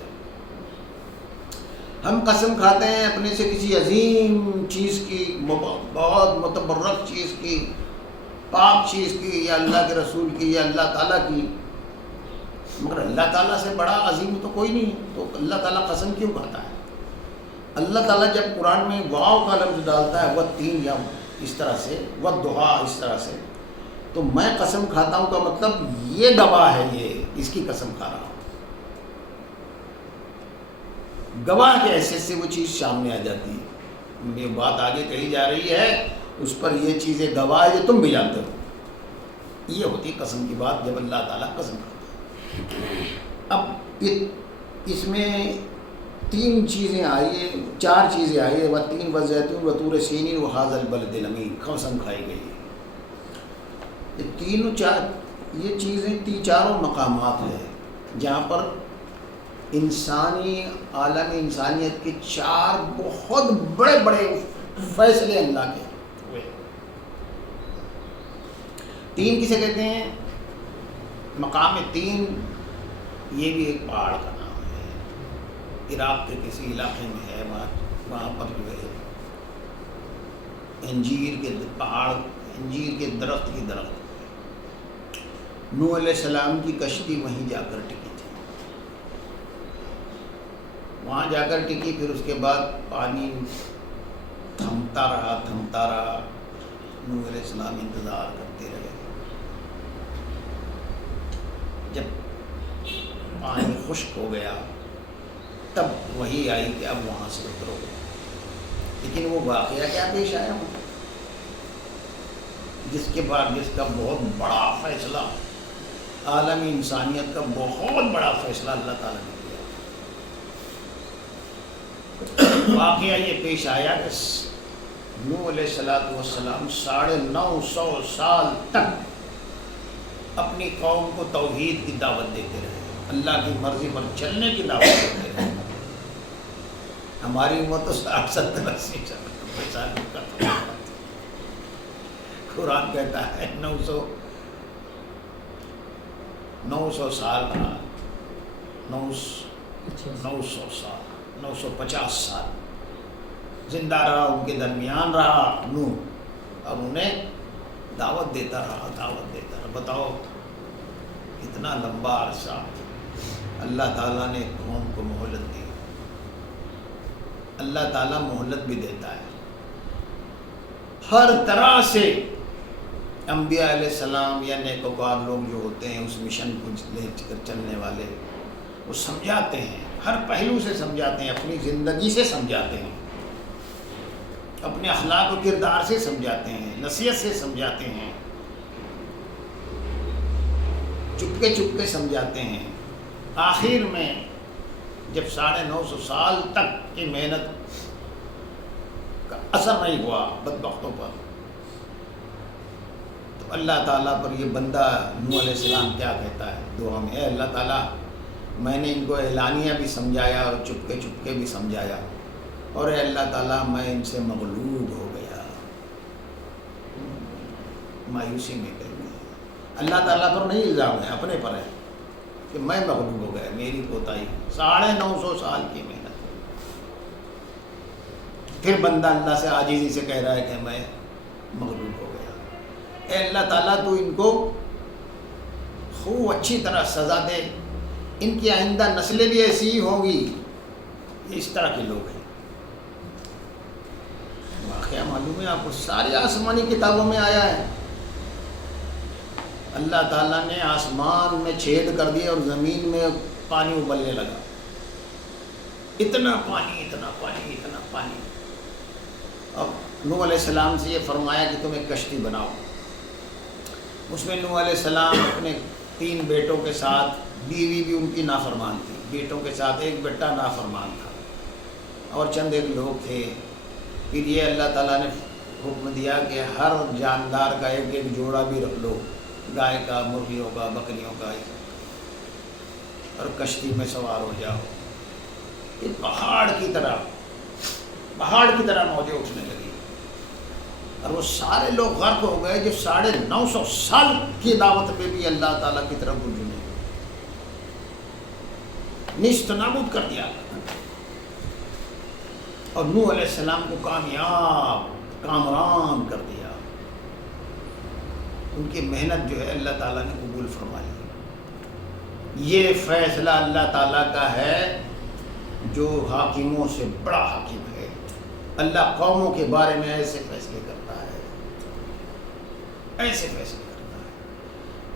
ہم قسم کھاتے ہیں اپنے سے کسی عظیم چیز کی، بہت متبرک چیز کی، پاک چیز کی، یا اللہ کے رسول کی، یا اللہ تعالیٰ کی، مگر اللہ تعالیٰ سے بڑا عظیم تو کوئی نہیں ہے، تو اللہ تعالیٰ قسم کیوں کھاتا ہے؟ اللہ تعالیٰ جب قرآن میں واو کا لفظ ڈالتا ہے والتین یا اس طرح سے، والضحیٰ اس طرح سے، تو میں قسم کھاتا ہوں کا مطلب یہ گواہ ہے، یہ اس کی قسم کھا رہا ہوں۔ گواہ کے حیثیت سے وہ چیز سامنے آ جاتی ہے، یہ بات آگے کہی جا رہی ہے، اس پر یہ چیزیں گواہ ہے جو تم بھی جانتے ہو۔ یہ ہوتی قسم کی بات جب اللہ تعالیٰ قسم کرتا ہے۔ اب اس میں تین چیزیں آئی ہیں، چار چیزیں آئی ہیں، والتین والزیتون وطور سینین وہذا البلد الامین، قسم کھائی گئی ہے۔ یہ تینوں یہ چیزیں چاروں مقامات ہیں جہاں پر انسانی عالم انسانیت کے چار بہت بڑے بڑے فیصلے اللہ کے ہوئے۔ تین کسے کہتے ہیں؟ مقام تین یہ بھی ایک پہاڑ کا نام ہے، عراق کے کسی علاقے میں ہے، وہاں پر جو ہے انجیر کے پہاڑ، انجیر کے درخت کی درخت، نوح علیہ السلام کی کشتی وہیں جا کر ٹکی تھی، وہاں جا کر ٹکی، پھر اس کے بعد پانی تھمتا رہا، نوح علیہ السلام انتظار کرتے رہے، جب پانی خشک ہو گیا تب وہی آئی کہ اب وہاں سے اترو، لیکن وہ واقعہ کیا پیش آیا ہوں جس کے بعد جس کا بہت بڑا فیصلہ، عالمی انسانیت کا بہت بڑا فیصلہ اللہ تعالیٰ نے کیا۔ واقعہ یہ پیش آیا کہ نوح علیہ السلام 950 سال تک اپنی قوم کو توحید کی دعوت دیتے رہے، اللہ کی مرضی پر چلنے کی دعوت دیتے رہے۔ ہماری عمر تو 60-70-80 سال کا، قرآن کہتا ہے 900 سال رہا، 900 سال، 950 سال زندہ رہا، ان کے درمیان رہا نوح، اور انہیں دعوت دیتا رہا۔ بتاؤ اتنا لمبا عرصہ اللہ تعالیٰ نے قوم کو مہلت دی۔ اللہ تعالیٰ مہلت بھی دیتا ہے ہر طرح سے۔ انبیاء علیہ السلام یا نیکوکار لوگ جو ہوتے ہیں اس مشن کو لے کر چلنے والے، وہ سمجھاتے ہیں، ہر پہلو سے سمجھاتے ہیں، اپنی زندگی سے سمجھاتے ہیں، اپنے اخلاق و کردار سے سمجھاتے ہیں، نصیحت سے سمجھاتے ہیں، چپکے سمجھاتے ہیں۔ آخر میں جب 950 سال تک کی محنت کا اثر نہیں ہوا بدبختوں پر، تو اللہ تعالیٰ پر یہ بندہ نوح علیہ السلام کیا کہتا ہے دعا میں، اے اللہ تعالیٰ میں نے ان کو اعلانیہ بھی سمجھایا اور چپکے بھی سمجھایا، اور اے اللہ تعالیٰ میں ان سے مغلوب ہو گیا، مایوسی میں کر گیا۔ اللہ تعالیٰ پر نہیں الزام ہے، اپنے پر ہے کہ میں مغلوب ہو گیا، میری کوتاہی، 950 سال کی محنت۔ پھر بندہ اللہ سے عاجزی سے کہہ رہا ہے کہ میں مغلوب ہو گیا۔ اے اللہ تعالیٰ تو ان کو خوب اچھی طرح سزا دے، ان کی آئندہ نسلیں بھی ایسی ہی ہوں گی، یہ اس طرح کے لوگ ہیں۔ واقعہ معلوم ہے آپ کو، ساری آسمانی کتابوں میں آیا ہے۔ اللہ تعالیٰ نے آسمان میں چھید کر دیا اور زمین میں پانی ابلنے لگا، اتنا پانی۔ اب نوح علیہ السلام سے یہ فرمایا کہ تم ایک کشتی بناؤ۔ اس میں نوح علیہ السلام اپنے 3 بیٹوں کے ساتھ، بیوی بھی ان کی نافرمان تھی، بیٹوں کے ساتھ ایک بیٹا نافرمان تھا، اور چند ایک لوگ تھے۔ پھر یہ اللہ تعالیٰ نے حکم دیا کہ ہر جاندار کا ایک جوڑا بھی رکھ لو، گائے کا، مرغیوں کا، بکریوں کا، اور کشتی میں سوار ہو جاؤ۔ یہ پہاڑ کی طرح موجیں اٹھنے لگی، اور وہ سارے لوگ غرق ہو گئے جو 950 سال کی دعوت میں بھی اللہ تعالیٰ کی طرف رجوع نہیں، نیست و نابود کر دیا، اور نوح علیہ السلام کو کامران کر دیا۔ ان کی محنت جو ہے اللہ تعالیٰ نے قبول فرما لی۔ یہ فیصلہ اللہ تعالیٰ کا ہے جو حاکموں سے بڑا حاکم ہے۔ اللہ قوموں کے بارے میں ایسے فیصلے کرتا ہے، ایسے فیصلے کرتا ہے۔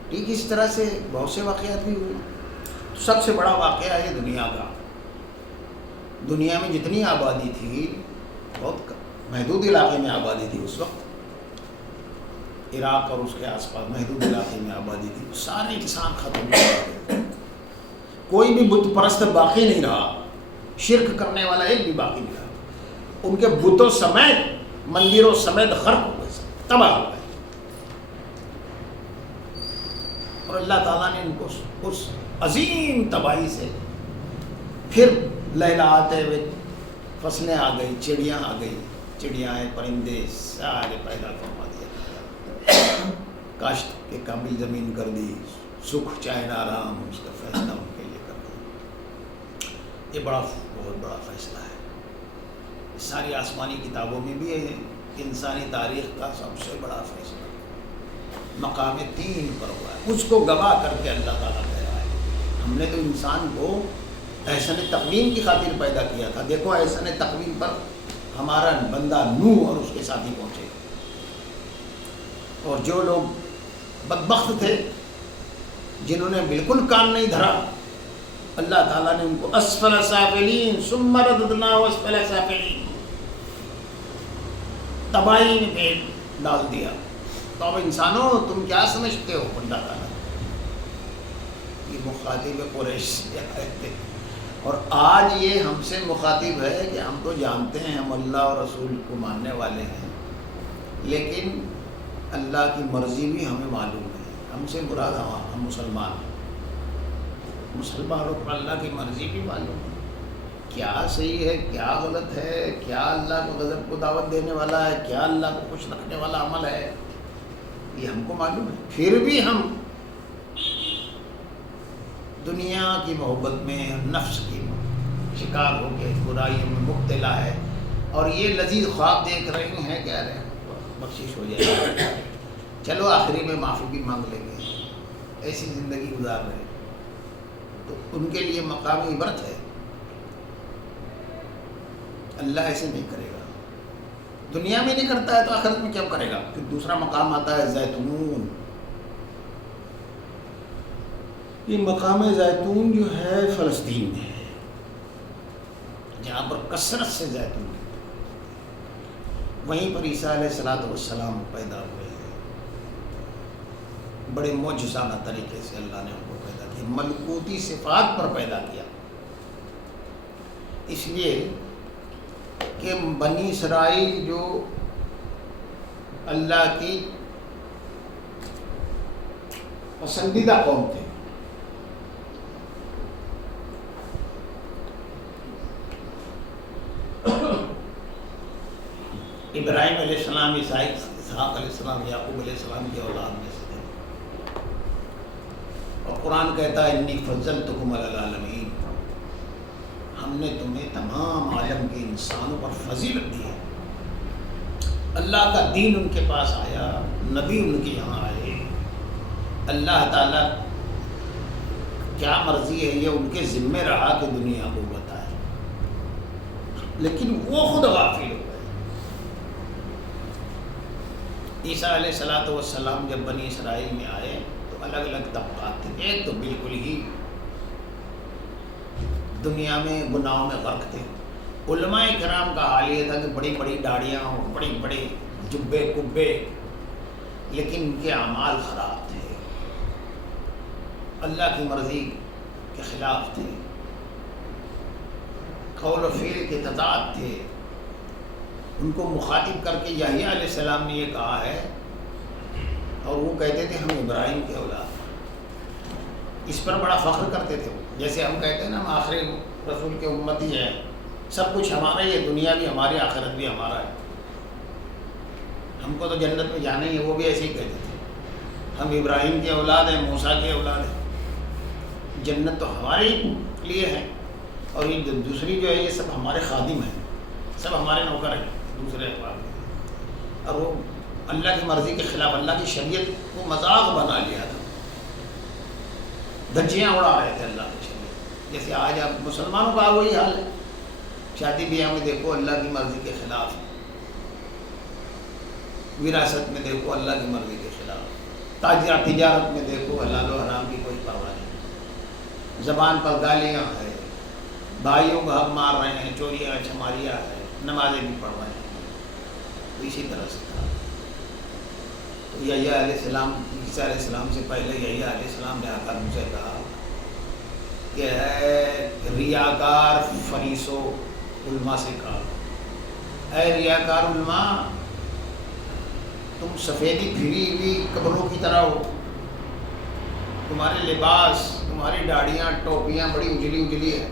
ٹھیک اس طرح سے بہت سے واقعات بھی ہوئے۔ سب سے بڑا واقعہ ہے دنیا کا۔ دنیا میں جتنی آبادی تھی، بہت محدود علاقے میں آبادی تھی اس وقت، عراق اور اس کے آس پاس محدود علاقے میں آبادی تھی، سارے انسان ختم ہو گئے، کوئی بھی بت پرست باقی نہیں رہا، شرک کرنے والا ایک بھی باقی نہیں رہا، ان کے بتوں سمیت مندروں سمیت غرق ہو گئے، تباہ ہو گئے۔ اور اللہ تعالیٰ نے ان کو اس عظیم تباہی سے پھر لہلاتے ہوئے فصلیں آ گئی، چڑیاں آ گئی، چڑیاں پرندے سارے پیدا فرما دیا، کاشت کے قابل زمین کر دی، سکھ چاہے آرام اس کا فیصلہ ان کے لیے کر دیا۔ یہ بہت بڑا فیصلہ ہے، ساری آسمانی کتابوں میں بھی ہے، انسانی تاریخ کا سب سے بڑا فیصلہ مقام 3 پر ہوا ہے، اس کو گواہ کر کے اللہ تعالیٰ کہہ رہا ہے ہم نے تو انسان کو احسن تقویم کی خاطر پیدا کیا تھا، دیکھو احسن تقویم پر ہمارا بندہ نوح اور اس کے ساتھی پہنچے، اور جو لوگ بدبخت تھے جنہوں نے بالکل کان نہیں دھرا، اللہ تعالیٰ نے ان کو اسفل سافلین ثم رددناہ اسفل سافلین، تباہی میں پھینک ڈال دیا۔ تو اب انسانوں تم کیا سمجھتے ہو؟ اللہ تعالیٰ یہ مخاطب قریش سے آئے تھے، اور آج یہ ہم سے مخاطب ہے کہ ہم تو جانتے ہیں ہم اللہ اور رسول کو ماننے والے ہیں، لیکن اللہ کی مرضی بھی ہمیں معلوم ہے، ہم سے مراد ہم مسلمانوں کو اللہ کی مرضی بھی معلوم ہے، کیا صحیح ہے کیا غلط ہے، کیا اللہ کو غضب کو دعوت دینے والا ہے، کیا اللہ کو خوش رکھنے والا عمل ہے، یہ ہم کو معلوم ہے۔ پھر بھی ہم دنیا کی محبت میں نفس کی شکار ہو کے برائیوں میں مبتلا ہے، اور یہ لذیذ خواب دیکھ رہے ہیں، کہہ رہے ہیں بخشش ہو جائے گا، چلو آخری میں معافی بھی مانگ لیں گے، ایسی زندگی گزار رہے ہیں، تو ان کے لیے مقامی عبرت ہے۔ اللہ ایسے نہیں کرے گا، دنیا میں نہیں کرتا ہے تو آخرت میں کیا کرے گا؟ پھر دوسرا مقام آتا ہے زیتون۔ یہ مقام زیتون جو ہے فلسطین میں ہے، جہاں پر کثرت سے زیتون ہے، وہیں پر عیسیٰ علیہ السلام پیدا ہوئے ہیں، بڑے معجزانہ طریقے سے اللہ نے ان کو پیدا کیا، ملکوتی صفات پر پیدا کیا، اس لیے کہ بنی اسرائیل جو اللہ کی پسندیدہ قوم تھے، ابراہیم علیہ السلام، اسحاق علیہ السلام، یعقوب علیہ السلام کی اولاد میں سے تھے، اور قرآن کہتا ہے انی فضلتکم علی العالمین، ہم نے تمہیں تمام عالم کے انسانوں پر فضیلت دی ہے۔ اللہ کا دین ان کے پاس آیا، نبی ان کے یہاں آئے، اللہ تعالیٰ کیا مرضی ہے یہ ان کے ذمے رہا کہ دنیا کو بتائے، لیکن وہ خود غافل ہو گئے۔ عیسیٰ علیہ السلام جب بنی اسرائیل میں آئے تو الگ الگ طبقات تھے، ایک تو بالکل ہی دنیا میں گناہوں میں غرق تھے، علماء کرام کا حال یہ تھا کہ بڑی بڑی داڑیاں اور بڑی بڑی جبے کبے، لیکن ان کے اعمال خراب تھے، اللہ کی مرضی کے خلاف تھے، قول و فعل کے تضاد تھے۔ ان کو مخاطب کر کے یحییٰ علیہ السلام نے یہ کہا ہے، اور وہ کہتے تھے ہم ابراہیم کے اولاد، اس پر بڑا فخر کرتے تھے، جیسے ہم کہتے ہیں نا ہم آخری رسول کے امتی ہیں، سب کچھ ہمارا ہی ہے، دنیا بھی ہماری، آخرت بھی ہمارا ہے، ہم کو تو جنت میں جانا ہی ہے۔ وہ بھی ایسے ہی کہتے تھے، ہم ابراہیم کے اولاد ہیں، موسیٰ کے اولاد ہیں، جنت تو ہمارے ہی لیے ہے، اور یہ دوسری جو ہے یہ سب ہمارے خادم ہیں، سب ہمارے نوکر ہیں دوسرے احباب، اور وہ اللہ کی مرضی کے خلاف اللہ کی شریعت کو مذاق بنا لیا تھا، دھجیاں اڑا رہے تھے اللہ کی شریعت۔ جیسے آج آپ مسلمانوں کا وہی حال ہے، شادی بیاہ میں دیکھو اللہ کی مرضی کے خلاف، وراثت میں دیکھو اللہ کی مرضی کے خلاف، تجارت میں دیکھو حلال و حرام کی کوئی پرواہ نہیں، زبان پر گالیاں ہیں، بھائیوں کو حق مار رہے ہیں، چوریاں چماریاں ہیں، نمازیں بھی پڑھ رہے ہیں، تو اسی طرح سے تھا۔ تو یحییٰ علیہ السلام، عیسیٰ علیہ السلام سے پہلے یحییٰ علیہ السلام نے آ کر مجھے کہا کہ اے ریاکار فریسو، علماء سے کہا اے ریاکار علماء، تم سفیدی پھری ہوئی قبروں کی طرح ہو، تمہارے لباس، تمہاری داڑھیاں، ٹوپیاں بڑی اجلی اجلی ہے،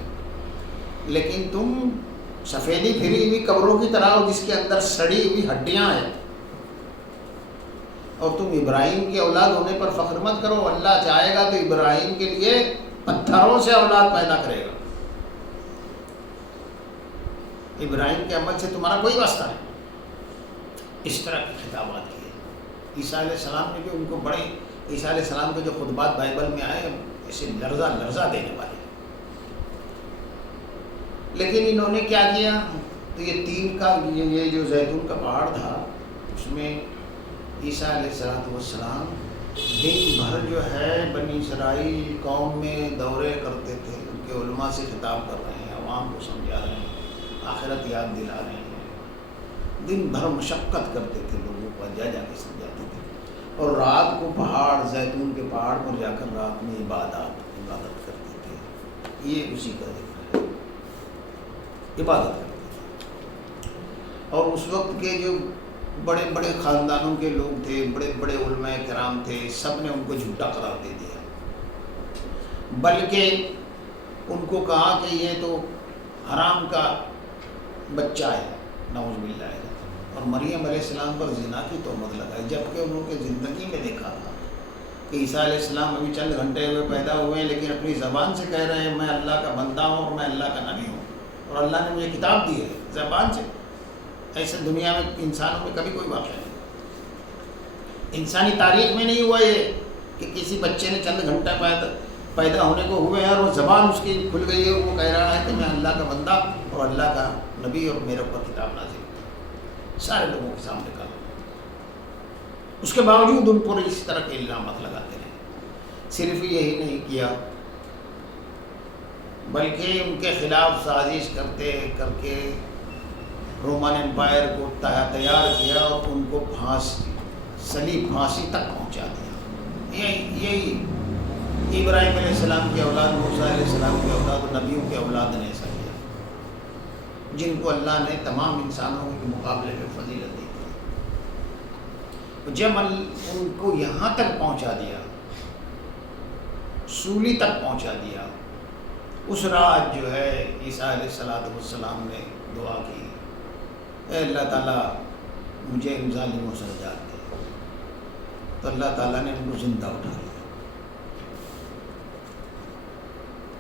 لیکن تم سفیدی پھری ہوئی قبروں کی طرح ہو جس کے اندر سڑی ہوئی ہڈیاں ہیں، اور تم ابراہیم کی اولاد ہونے پر فخر مت کرو، اللہ چاہے گا تو ابراہیم کے لیے پتھروں سے اولاد پیدا کرے گا، ابراہیم کے عمل سے تمہارا کوئی واسطہ نہیں۔ اس طرح کی خطابات کیے عیسیٰ علیہ السلام نے بھی ان کو بڑے، عیسیٰ علیہ السلام کے جو خطبات بائبل میں آئے ایسے لرزہ دینے والے، لیکن انہوں نے کیا کیا، تو یہ تین کا یہ جو زیتون کا پہاڑ تھا اس میں عیسیٰ علیہ السلام دن بھر جو ہے بنی اسرائیل قوم میں دورے کرتے تھے، ان کے علماء سے خطاب کر رہے ہیں، عوام کو سمجھا رہے ہیں، آخرت یاد دلا رہے ہیں، دن بھر مشقت کرتے تھے، لوگوں کو جا کے سمجھاتے تھے، اور رات کو پہاڑ زیتون کے پہاڑ پر جا کر رات میں عبادت کرتے تھے، یہ اسی کا ذکر ہے، عبادت کرتے تھے۔ اور اس وقت کے جو بڑے بڑے خاندانوں کے لوگ تھے، بڑے بڑے علماء کرام تھے، سب نے ان کو جھوٹا قرار دے دیا، بلکہ ان کو کہا کہ یہ تو حرام کا بچہ ہے، نعوذ باللہ، اور مریم علیہ السلام پر زنا کی تہمت لگائی، جبکہ انہوں نے زندگی میں دیکھا تھا کہ عیسیٰ علیہ السلام ابھی چند گھنٹے ہوئے پیدا ہوئے ہیں، لیکن اپنی زبان سے کہہ رہے ہیں میں اللہ کا بندہ ہوں اور میں اللہ کا نبی ہوں، اور اللہ نے مجھے کتاب دی ہے، زبان سے۔ ایسے دنیا میں انسانوں میں کبھی کوئی واقعہ نہیں، انسانی تاریخ میں نہیں ہوا یہ کہ کسی بچے نے چند گھنٹہ پیدا ہونے کو ہوئے ہیں اور وہ زبان اس کی کھل گئی ہے اور وہ کہہ رہا ہے کہ میں اللہ کا بندہ اور اللہ کا نبی اور میرے اوپر کتاب نازل ہوئی، سارے لوگوں کے سامنے کہا، اس کے باوجود ان پر اس طرح کے الزامات لگاتے رہے۔ صرف یہی نہیں کیا بلکہ ان کے خلاف سازش کر کے رومن امپائر کو تیار کیا اور ان کو پھانسی تک پہنچا دیا۔ یہی ابراہیم علیہ السلام کی اولاد، موسیٰ علیہ السلام کی اولاد اور نبیوں کے اولاد نے ایسا کیا، جن کو اللہ نے تمام انسانوں کے مقابلے میں فضیلت دی تھی۔ جب ان کو یہاں تک پہنچا دیا، سولی تک پہنچا دیا، اس رات جو ہے عیسیٰ علیہ السلام نے دعا کی، اے اللہ تعالیٰ مجھے ان ظالموں سے نجات دے، تو اللہ تعالیٰ نے ان کو زندہ اٹھا لیا،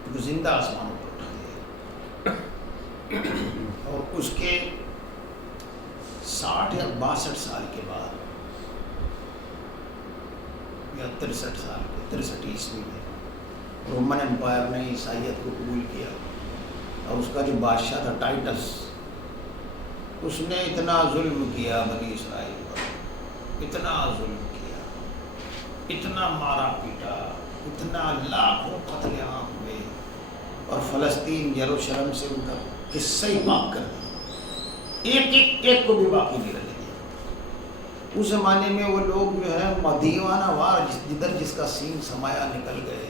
ان کو زندہ آسمانوں پر اٹھا لیا، اور اس کے 60 یا 62 سال کے بعد یا 63 سال کے 63 عیسوی میں رومن امپائر نے عیسائیت کو قبول کیا، اور اس کا جو بادشاہ تھا ٹائٹس، اس نے اتنا ظلم کیا بنی اسرائیل پر، اتنا ظلم کیا، اتنا مارا پیٹا، اتنا لاکھوں قتل عام ہوئے، اور فلسطین یروشلم سے ان کا قصہ ہی پاک کر دیا، ایک کو بھی باقی نہیں رہنے دیا۔ اس زمانے میں وہ لوگ جو ہے دیوانہ وار جدھر جس کا سین سمایا نکل گئے،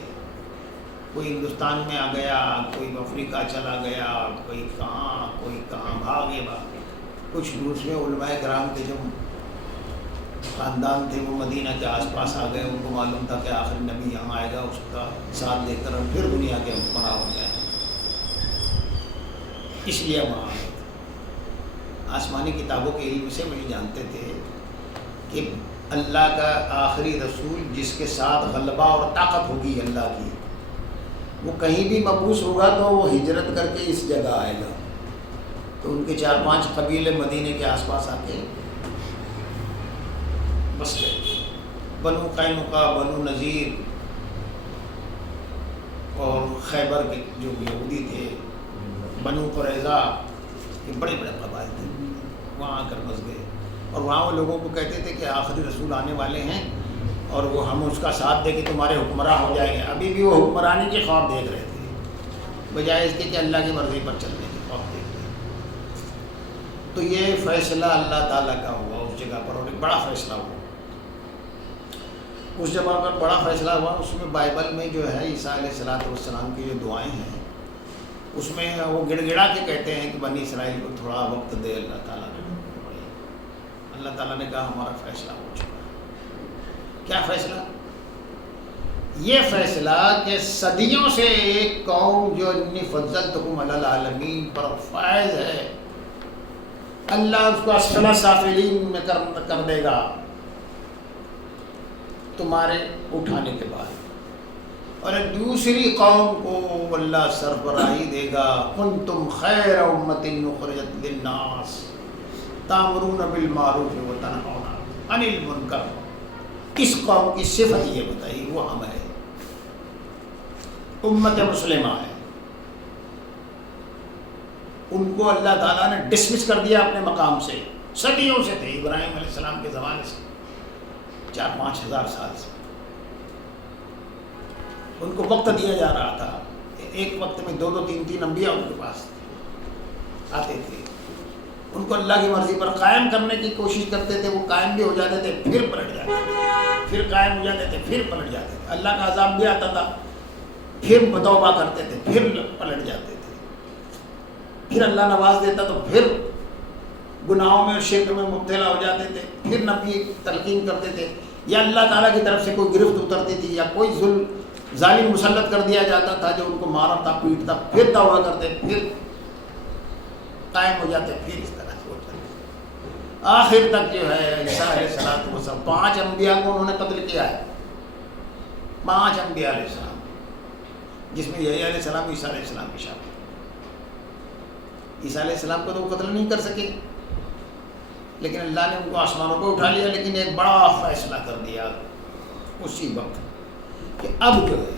کوئی ہندوستان میں آ گیا، کوئی افریقہ چلا گیا، کوئی کہاں بھاگے۔ کچھ دوسرے علماء کرام کے جو خاندان تھے وہ مدینہ کے آس پاس آ گئے، ان کو معلوم تھا کہ آخر نبی یہاں آئے گا، اس کا ساتھ لے کر پھر دنیا کے حکمراں ہو جائیں۔ اس لیے وہاں آئے تھے۔ آسمانی کتابوں کے علم سے وہی جانتے تھے کہ اللہ کا آخری رسول جس کے ساتھ غلبہ اور طاقت ہوگی اللہ کی، وہ کہیں بھی مبعوث ہوگا تو وہ ہجرت کر کے اس جگہ آئے گا۔ تو ان کے 4-5 قبیلے مدینے کے آس پاس آ کے بس گئے، بنو قینقاع، بنو نذیر اور خیبر کے جو یہودی تھے، بنو قریظہ، یہ بڑے بڑے قبائل تھے، وہاں آ کر بس گئے۔ اور وہاں وہ لوگوں کو کہتے تھے کہ آخری رسول آنے والے ہیں اور وہ ہم اس کا ساتھ دیں کہ تمہارے حکمراں ہو جائیں گے۔ ابھی بھی وہ حکمرانی کے خواب دیکھ رہے تھے، بجائے اس کے کہ اللہ کی مرضی پر چلنے کے خواب دیکھ رہے تھے۔ تو یہ فیصلہ اللہ تعالیٰ کا ہوا اس جگہ پر، اور ایک بڑا فیصلہ ہوا اس جگہ پر، بڑا فیصلہ ہوا۔ اس میں بائبل میں جو ہے عیسیٰ علیہ السلام کی جو دعائیں ہیں، اس میں وہ گڑ گڑا کے کہتے ہیں کہ بنی اسرائیل کو تھوڑا وقت دے اللہ تعالیٰ نے۔ اللہ تعالیٰ نے کہا ہمارا فیصلہ ہو چکا ہے۔ کیا فیصلہ؟ یہ فیصلہ کہ صدیوں سے ایک قوم جو انی فضلتکم علی العالمین پر فائز ہے، اللہ اس کو اسفل سافلین میں کر دے گا تمہارے اٹھانے کے بعد، اور ایک دوسری قوم کو اللہ سربراہی دے گا، کنتم خیر امۃ اخرجت للناس تأمرون بالمعروف وتنہون عن المنکر۔ اس قوم کی صفت یہ بتائی، وہ ہم ہے، امت مسلمہ ہے۔ ان کو اللہ تعالیٰ نے ڈسمس کر دیا اپنے مقام سے، صدیوں سے تھے، ابراہیم علیہ السلام کے زمانے سے، 4-5 ہزار سال سے ان کو وقت دیا جا رہا تھا۔ ایک وقت میں 2-2 3-3 انبیاء ان کے پاس آتے تھے، ان کو اللہ کی مرضی پر قائم کرنے کی کوشش کرتے تھے، وہ قائم بھی ہو جاتے تھے، پھر پلٹ جاتے تھے، پھر قائم ہو جاتے تھے، پھر پلٹ جاتے تھے، اللہ کا عذاب بھی آتا تھا، پھر توبہ کرتے تھے، پھر پلٹ جاتے تھے، پھر اللہ نواز دیتا تو پھر گناہوں میں اور شرک میں مبتلا ہو جاتے تھے، پھر نبی تلقین کرتے تھے، یا اللہ تعالیٰ کی طرف سے کوئی گرفت اترتی تھی، یا کوئی ظالم مسلط کر دیا جاتا تھا جو ان کو مارتا پیٹتا، پھر توبہ کرتے، پھر قائم ہو جاتے، پھر اس طرح سے ہوتا ہے۔ آخر تک جو ہے عیسیٰ علیہ السلام وہ سب 5 انبیاء کو انہوں نے قتل کیا ہے، 5 انبیاء علیہ السلام، جس میں یحییٰ علیہ السلام، عیسیٰ علیہ السلام کی شامل۔ عیسیٰ علیہ السلام کو تو وہ قتل نہیں کر سکے، لیکن اللہ نے ان کو آسمانوں کو اٹھا لیا، لیکن ایک بڑا فیصلہ کر دیا اسی وقت کہ اب جو ہے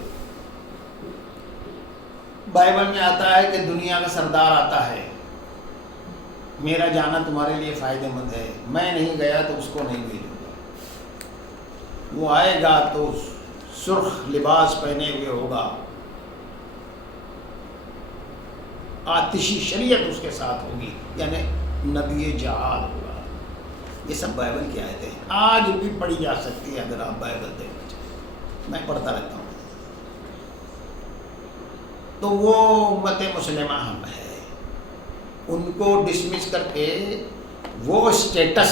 بائبل میں آتا ہے کہ دنیا کا سردار آتا ہے، میرا جانا تمہارے لیے فائدہ مند ہے، میں نہیں گیا تو اس کو نہیں بھیجوں گا۔ وہ آئے گا تو سرخ لباس پہنے ہوئے ہوگا، آتشی شریعت اس کے ساتھ ہوگی، یعنی نبی جہاد ہوگا۔ یہ سب بائبل کی آیتیں ہیں، آج بھی پڑھی جا سکتی ہے اگر آپ بائبل دیکھنا چاہیں، میں پڑھتا رہتا ہوں۔ تو وہ امت مسلمہ ہم ہے، ان کو ڈسمس کر کے وہ اسٹیٹس،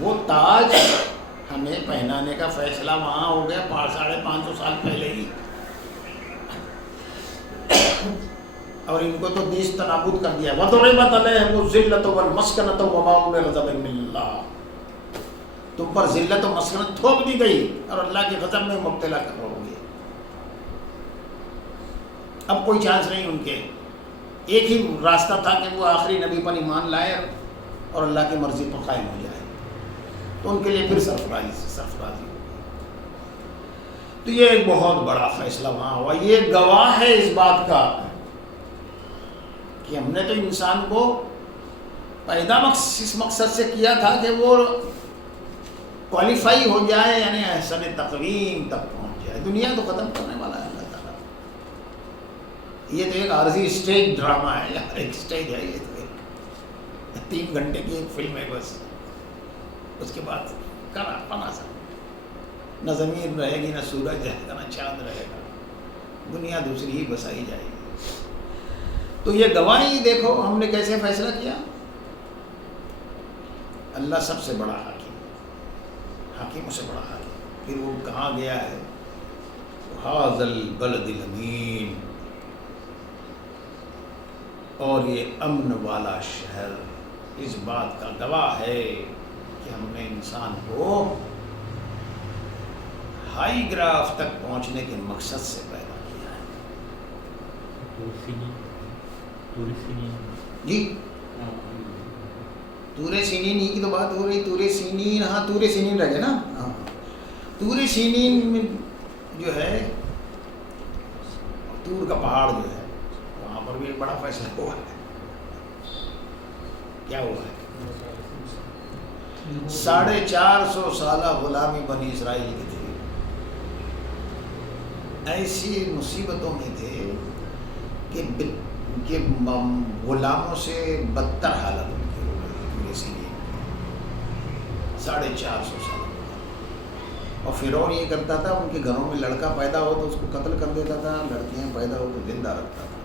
وہ تاج ہمیں پہنانے کا فیصلہ وہاں ہو گیا 550 سال پہلے ہی، اور ان کو تو نیز تنابود کر دیا۔ وَضُرِبَتْ عَلَيْهِمُ الذِّلَّةُ وَالْمَسْكَنَةُ وَبَاءُوا بِغَضَبٍ مِّنَ اللَّهِ، تم پر ذلت و مسکنت تھوپ دی گئی اور اللہ کے غضب میں مبتلا کر رہو گے۔ اب کوئی چانس نہیں ان کے، ایک ہی راستہ تھا کہ وہ آخری نبی پر ایمان لائے اور اللہ کی مرضی پر قائم ہو جائے، تو ان کے لیے پھر سرفرازی ہوگی۔ تو یہ ایک بہت بڑا فیصلہ وہاں ہوا، یہ گواہ ہے اس بات کا کہ ہم نے تو انسان کو پیدا اس مقصد سے کیا تھا کہ وہ کوالیفائی ہو جائے، یعنی احسن تقویم تک پہنچ جائے۔ دنیا تو ختم کرنے والا ہے اللہ تعالیٰ، یہ تو ایک عارضی اسٹیج ڈرامہ ہے، ایک اسٹیج ہے، یہ تو 3 گھنٹے کی ایک فلم ہے بس، اس کے بعد پنا سا نہ زمین رہے گی، نہ سورج رہے گا، نہ چاند رہے گا، دنیا دوسری ہی بسائی جائے گی۔ تو یہ گواہی دیکھو ہم نے کیسے فیصلہ کیا۔ اللہ سب سے بڑا حاکم، حاکموں سے بڑا حاکم۔ پھر وہ کہاں گیا ہے، ھذا البلد الامین، اور یہ امن والا شہر اس بات کا گواہ ہے کہ ہم نے انسان کو ہائی گراف تک پہنچنے کے مقصد سے پیدا کیا ہے. جی طور سینین ہی کی تو بات ہو رہی. طور سینین, ہاں طور سینین رہ گیا نا. ہاں طور سینین میں جو ہے طور کا پہاڑ جو ہے وہاں پر بھی ایک بڑا فیصلہ ہوا ہے. کیا ہوا ہے؟ 450 سالہ غلامی بنی اسرائیل کی تھی. ایسی مصیبتوں میں تھے کہ غلاموں سے بدتر حالت ان کی ہو گئی. پورے سینے 450 سال. اور فرعون یہ کرتا تھا ان کے گھروں میں لڑکا پیدا ہو تو اس کو قتل کر دیتا تھا, لڑکیاں پیدا ہو تو زندہ رکھتا تھا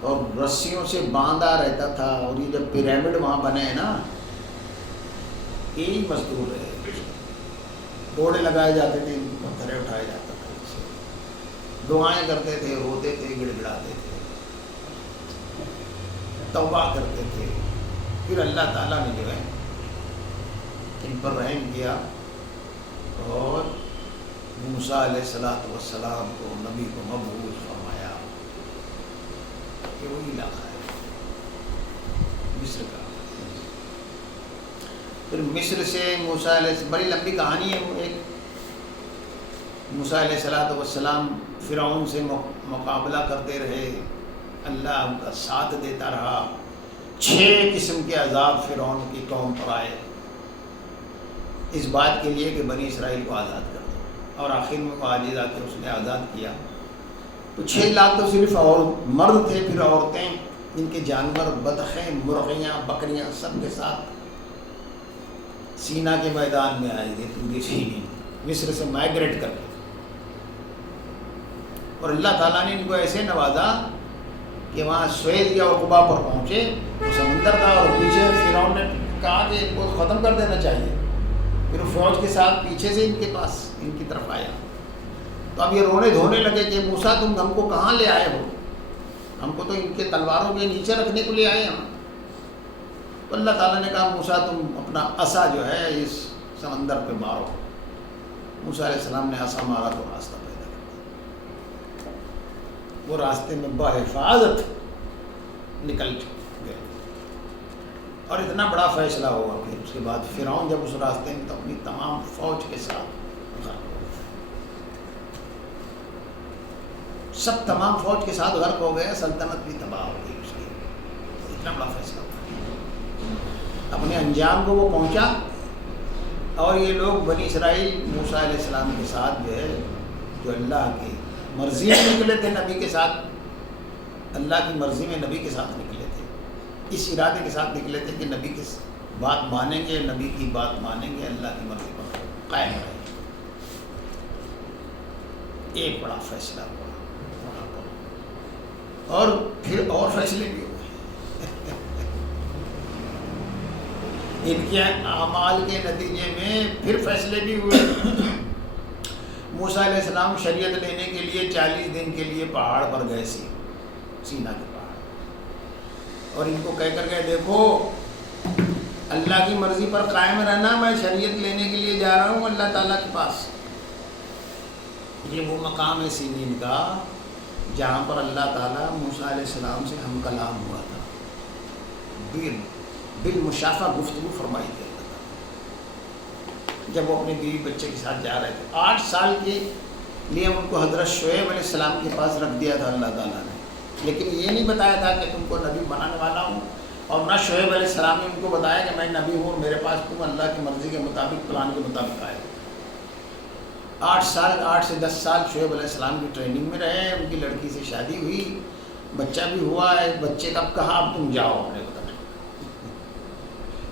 اور رسیوں سے باندھا رہتا تھا. اور یہ جب پیرامڈ وہاں بنے ہیں نا, یہی مزدور رہے. روڑے لگائے جاتے تھے, پتھرے اٹھائے جاتا تھا, دعائیں کرتے تھے, روتے تھے, گڑ گڑاتے تھے, توبہ کرتے تھے. پھر اللہ تعالیٰ نے جو ہے ان پر رحم کیا اور موسیٰ علیہ السلام کو نبی کو مبعوث فرمایا. یہ وہی علاقہ ہے مصر کا. پھر مصر سے موسیٰ علیہ السلام, بڑی لمبی کہانی ہے. ایک موسیٰ علیہ السلام فرعون سے مقابلہ کرتے رہے, اللہ ان کا ساتھ دیتا رہا. 6 قسم کے عذاب فرعون کی قوم پر آئے اس بات کے لیے کہ بنی اسرائیل کو آزاد کر دو. اور آخر میں وہ عاجز آ کے اس نے آزاد کیا. تو 6 لاکھ تو صرف مرد تھے, پھر عورتیں, ان کے جانور, بطخیں, مرغیاں, بکریاں سب کے ساتھ سینا کے میدان میں آئے تھے. پوری سینی مصر سے مائگریٹ کر کے. اور اللہ تعالیٰ نے ان کو ایسے نوازا کہ وہاں سویز یا عقبہ پر پہنچے, وہ سمندر تھا اور پیچھے فرعون نے کہا کہ ان کو ختم کر دینا چاہیے. پھر وہ فوج کے ساتھ پیچھے سے ان کے پاس, ان کی طرف آیا. تو اب یہ رونے دھونے لگے کہ موسیٰ تم ہم کو کہاں لے آئے ہو, ہم کو تو ان کے تلواروں کے نیچے رکھنے کو لے آئے ہیں. تو اللہ تعالیٰ نے کہا موسیٰ تم اپنا عصا جو ہے اس سمندر پہ مارو. موسیٰ علیہ السلام نے عصا مارا تو راستہ پیدا کر دیا. وہ راستے میں بحفاظت نکل گئے. اور اتنا بڑا فیصلہ ہوا. پھر اس کے بعد فرعون جب اس راستے میں تو اپنی تمام فوج کے ساتھ غرق ہو گیا. سب تمام فوج کے ساتھ غرق ہو گئے. سلطنت بھی تباہ ہو گئی اس کی. اتنا بڑا فیصلہ ہوا. اپنے انجام کو وہ پہنچا. اور یہ لوگ بنی اسرائیل موسیٰ علیہ السلام کے ساتھ جو ہے, جو اللہ کی مرضی میں نکلے تھے, نبی کے ساتھ, اللہ کی مرضی میں نبی کے ساتھ نکلے تھے. اس ارادے کے ساتھ نکلے تھے کہ نبی کی بات مانیں گے, نبی کی بات مانیں گے, اللہ کی مرضی پر قائم رہیں گے. ایک بڑا فیصلہ ہوا وہاں پر. اور پھر اور فیصلے بھی ہوئے. ان کے اعمال کے نتیجے میں پھر فیصلے بھی ہوئے. موسیٰ علیہ السلام شریعت لینے کے لیے 40 دن کے لیے پہاڑ پر گئے, سینا کے پہاڑ. اور ان کو کہہ کر گئے دیکھو اللہ کی مرضی پر قائم رہنا, میں شریعت لینے کے لیے جا رہا ہوں اللہ تعالیٰ کے پاس. یہ وہ مقام ہے سینین کا جہاں پر اللہ تعالیٰ موسیٰ علیہ السلام سے ہم کلام ہوا تھا. بالمشافہ گفتگو فرمائی تھی اللہ تعالیٰ جب وہ اپنے بیوی بچے کے ساتھ جا رہے تھے. 8 سال کے لیے ان کو حضرت شعیب علیہ السلام کے پاس رکھ دیا تھا اللہ تعالیٰ نے. لیکن یہ نہیں بتایا تھا کہ تم کو نبی بنانے والا ہوں, اور نہ شعیب علیہ السلام نے ان کو بتایا کہ میں نبی ہوں, میرے پاس تم اللہ کی مرضی کے مطابق, پلان کے مطابق آئے. 8 سے 10 سال شعیب علیہ السلام کی ٹریننگ میں رہے. ان کی لڑکی سے شادی ہوئی, بچہ بھی ہوا ہے. بچے کب کہا اب تم جاؤ اپنے وطن,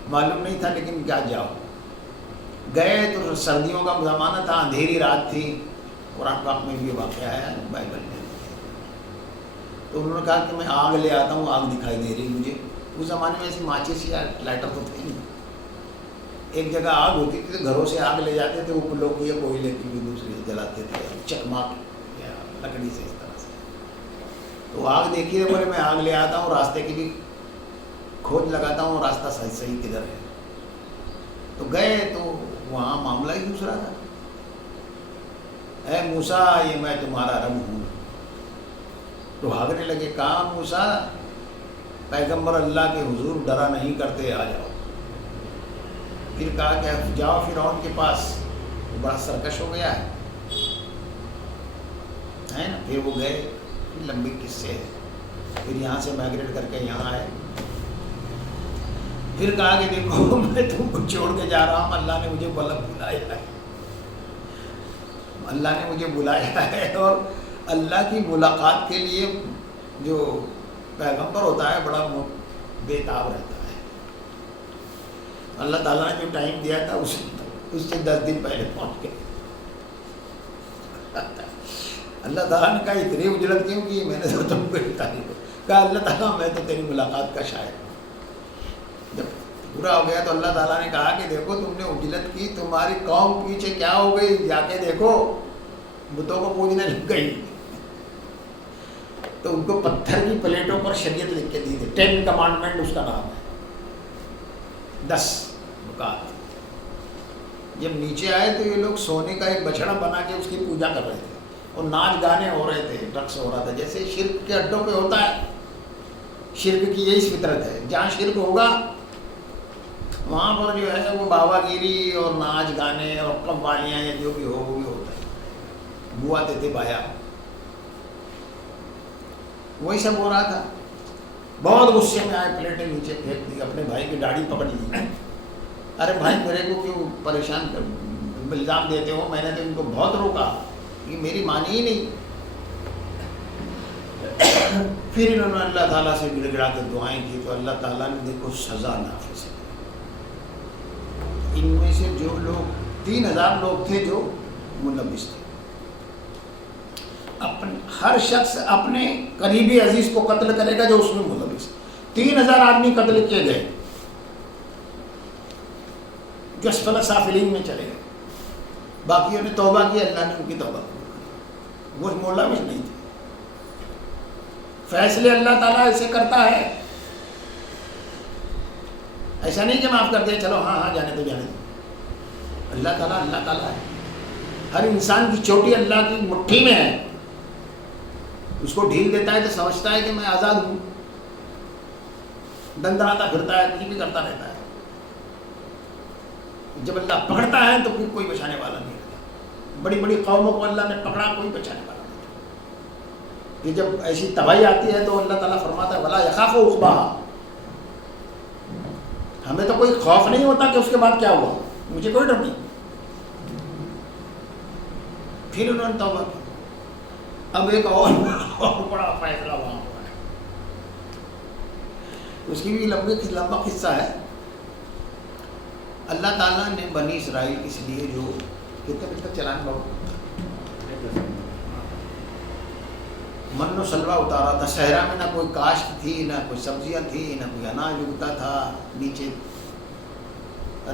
معلوم نہیں تھا لیکن کیا جاؤ. گئے تو سردیوں کا زمانہ تھا, اندھیری رات تھی. قرآن پاک میں بھی یہ واقعہ ہے, بائبل میں. تو انہوں نے کہا کہ میں آگ لے آتا ہوں, آگ دکھائی دے رہی مجھے. اس زمانے میں ایسی ماچس یا لائٹر تو تھے نہیں. ایک جگہ آگ ہوتی تھی تو گھروں سے آگ لے جاتے تھے, وہ لوگ یہ کوئلے کی بھی دوسری جلاتے تھے, چکماک یا لکڑی سے اس طرح سے. تو آگ دیکھی ہے، بولے میں آگ لے آتا ہوں، راستے کی بھی کھوج لگاتا ہوں، راستہ صحیح کدھر ہے. تو گئے تو وہاں معاملہ ہی دوسرا تھا. اے موسیٰ یہ میں تمہارا رب ہوں. تو بھاگنے لگے. کہا موسیٰ پیغمبر اللہ کے حضور ڈرا نہیں کرتے، آ جاؤ. پھر کہا کہ جاؤ فرعون کے پاس، وہ بڑا سرکش ہو گیا ہے نا. پھر وہ گئے، لمبی قصے ہے. پھر یہاں سے مائگریٹ کر کے یہاں آئے. پھر کہا کہ دیکھو میں تم کو چھوڑ کے جا رہا ہوں، اللہ نے مجھے بلایا ہے، اللہ نے مجھے بلایا ہے. اور اللہ کی ملاقات کے لیے جو پیغمبر ہوتا ہے بڑا بے تاب رہتا ہے. اللہ تعالیٰ نے جو ٹائم دیا تھا اس سے 10 دن پہلے پہنچ گئے. اللہ تعالیٰ نے کہا اتنی اجرت کیوں کی؟ میں نے تو تم کو کہا اللہ تعالیٰ میں تو تیری ملاقات کا شاعر ہوں. جب پورا ہو گیا تو اللہ تعالیٰ نے کہا کہ دیکھو تم نے اجلت کی، تمہاری قوم پیچھے کیا ہو گئی، جا کے دیکھو بتوں کو پوجنے لگ گئی. تو ان کو پتھر کی پلیٹوں پر شریعت لکھ کے دی تھی. 10 کمانڈمنٹ اس کا نام ہے، 10 نکات. جب نیچے آئے تو یہ لوگ سونے کا ایک بچڑا بنا کے اس کی پوجا کر رہے تھے، اور ناچ گانے ہو رہے تھے، رقص ہو رہا تھا، جیسے شرک کے اڈوں پہ ہوتا ہے. شرک کی یہی فطرت ہے، جہاں شرک ہوگا وہاں پر جو ہے وہ بابا گیری اور ناچ گانے اور قوالیاں یا جو بھی ہو وہ بھی ہوتا ہے. بوا دیتے بایا، وہی سب ہو رہا تھا. بہت غصے میں آئے، پلیٹیں نیچے پھینک دی، اپنے بھائی کی داڑھی پکڑ لی. ارے بھائی میرے کو کیوں پریشان الزام دیتے ہو؟ میں نے تو ان کو بہت روکا، یہ میری مانی ہی نہیں. پھر انہوں نے اللہ تعالیٰ سے گڑ گڑا کے دعائیں کی تو اللہ تعالیٰ نے دیکھو سزا نافذ کی. ان میں سے جو لوگ 3000 لوگ تھے جو ملوث تھے. ہر شخص اپنے قریبی عزیز کو قتل کرے گا جو اس میں ملوث. 3000 آدمی قتل کیے گئے جو اسفل سافلین میں چلے گئے. باقیوں نے توبہ کی، اللہ نے ان کی توبہ کی. وہ ملوث نہیں تھے. فیصلے اللہ تعالیٰ ایسے کرتا ہے، ایسا نہیں کہ معاف کر دے چلو ہاں جانے دو. اللہ تعالیٰ ہے. ہر انسان کی چوٹی اللہ کی مٹھی میں ہے. اس کو ڈھیل دیتا ہے تو سمجھتا ہے کہ میں آزاد ہوں، دندراتا پھرتا ہے، کچھ بھی کرتا رہتا ہے. جب اللہ پکڑتا ہے تو پھر کوئی بچانے والا نہیں رہتا. بڑی بڑی قوموں کو اللہ نے پکڑا، کوئی بچانے والا نہیں رہتا. کہ جب ایسی تباہی آتی ہے تو اللہ تعالیٰ فرماتا ہے وَلَا يَخَافُ عُقْبَاهَا. ہمیں تو کوئی خوف نہیں ہوتا کہ اس کے بعد کیا ہوا، مجھے کوئی ڈر نہیں. پھر انہوں نے توبہ کی. اب ایک اور بڑا فیصلہ وہاں ہوا ہے، اس کی بھی لمبا قصہ ہے. اللہ تعالیٰ نے بنی اسرائیل اس لیے جو کتنے بجے تک چلانے لوگ من و سلوہ اتارا تھا. صحرا میں نہ کوئی کاشت تھی، نہ کوئی سبزیاں تھی، نہ کوئی اناج اگتا تھا. نیچے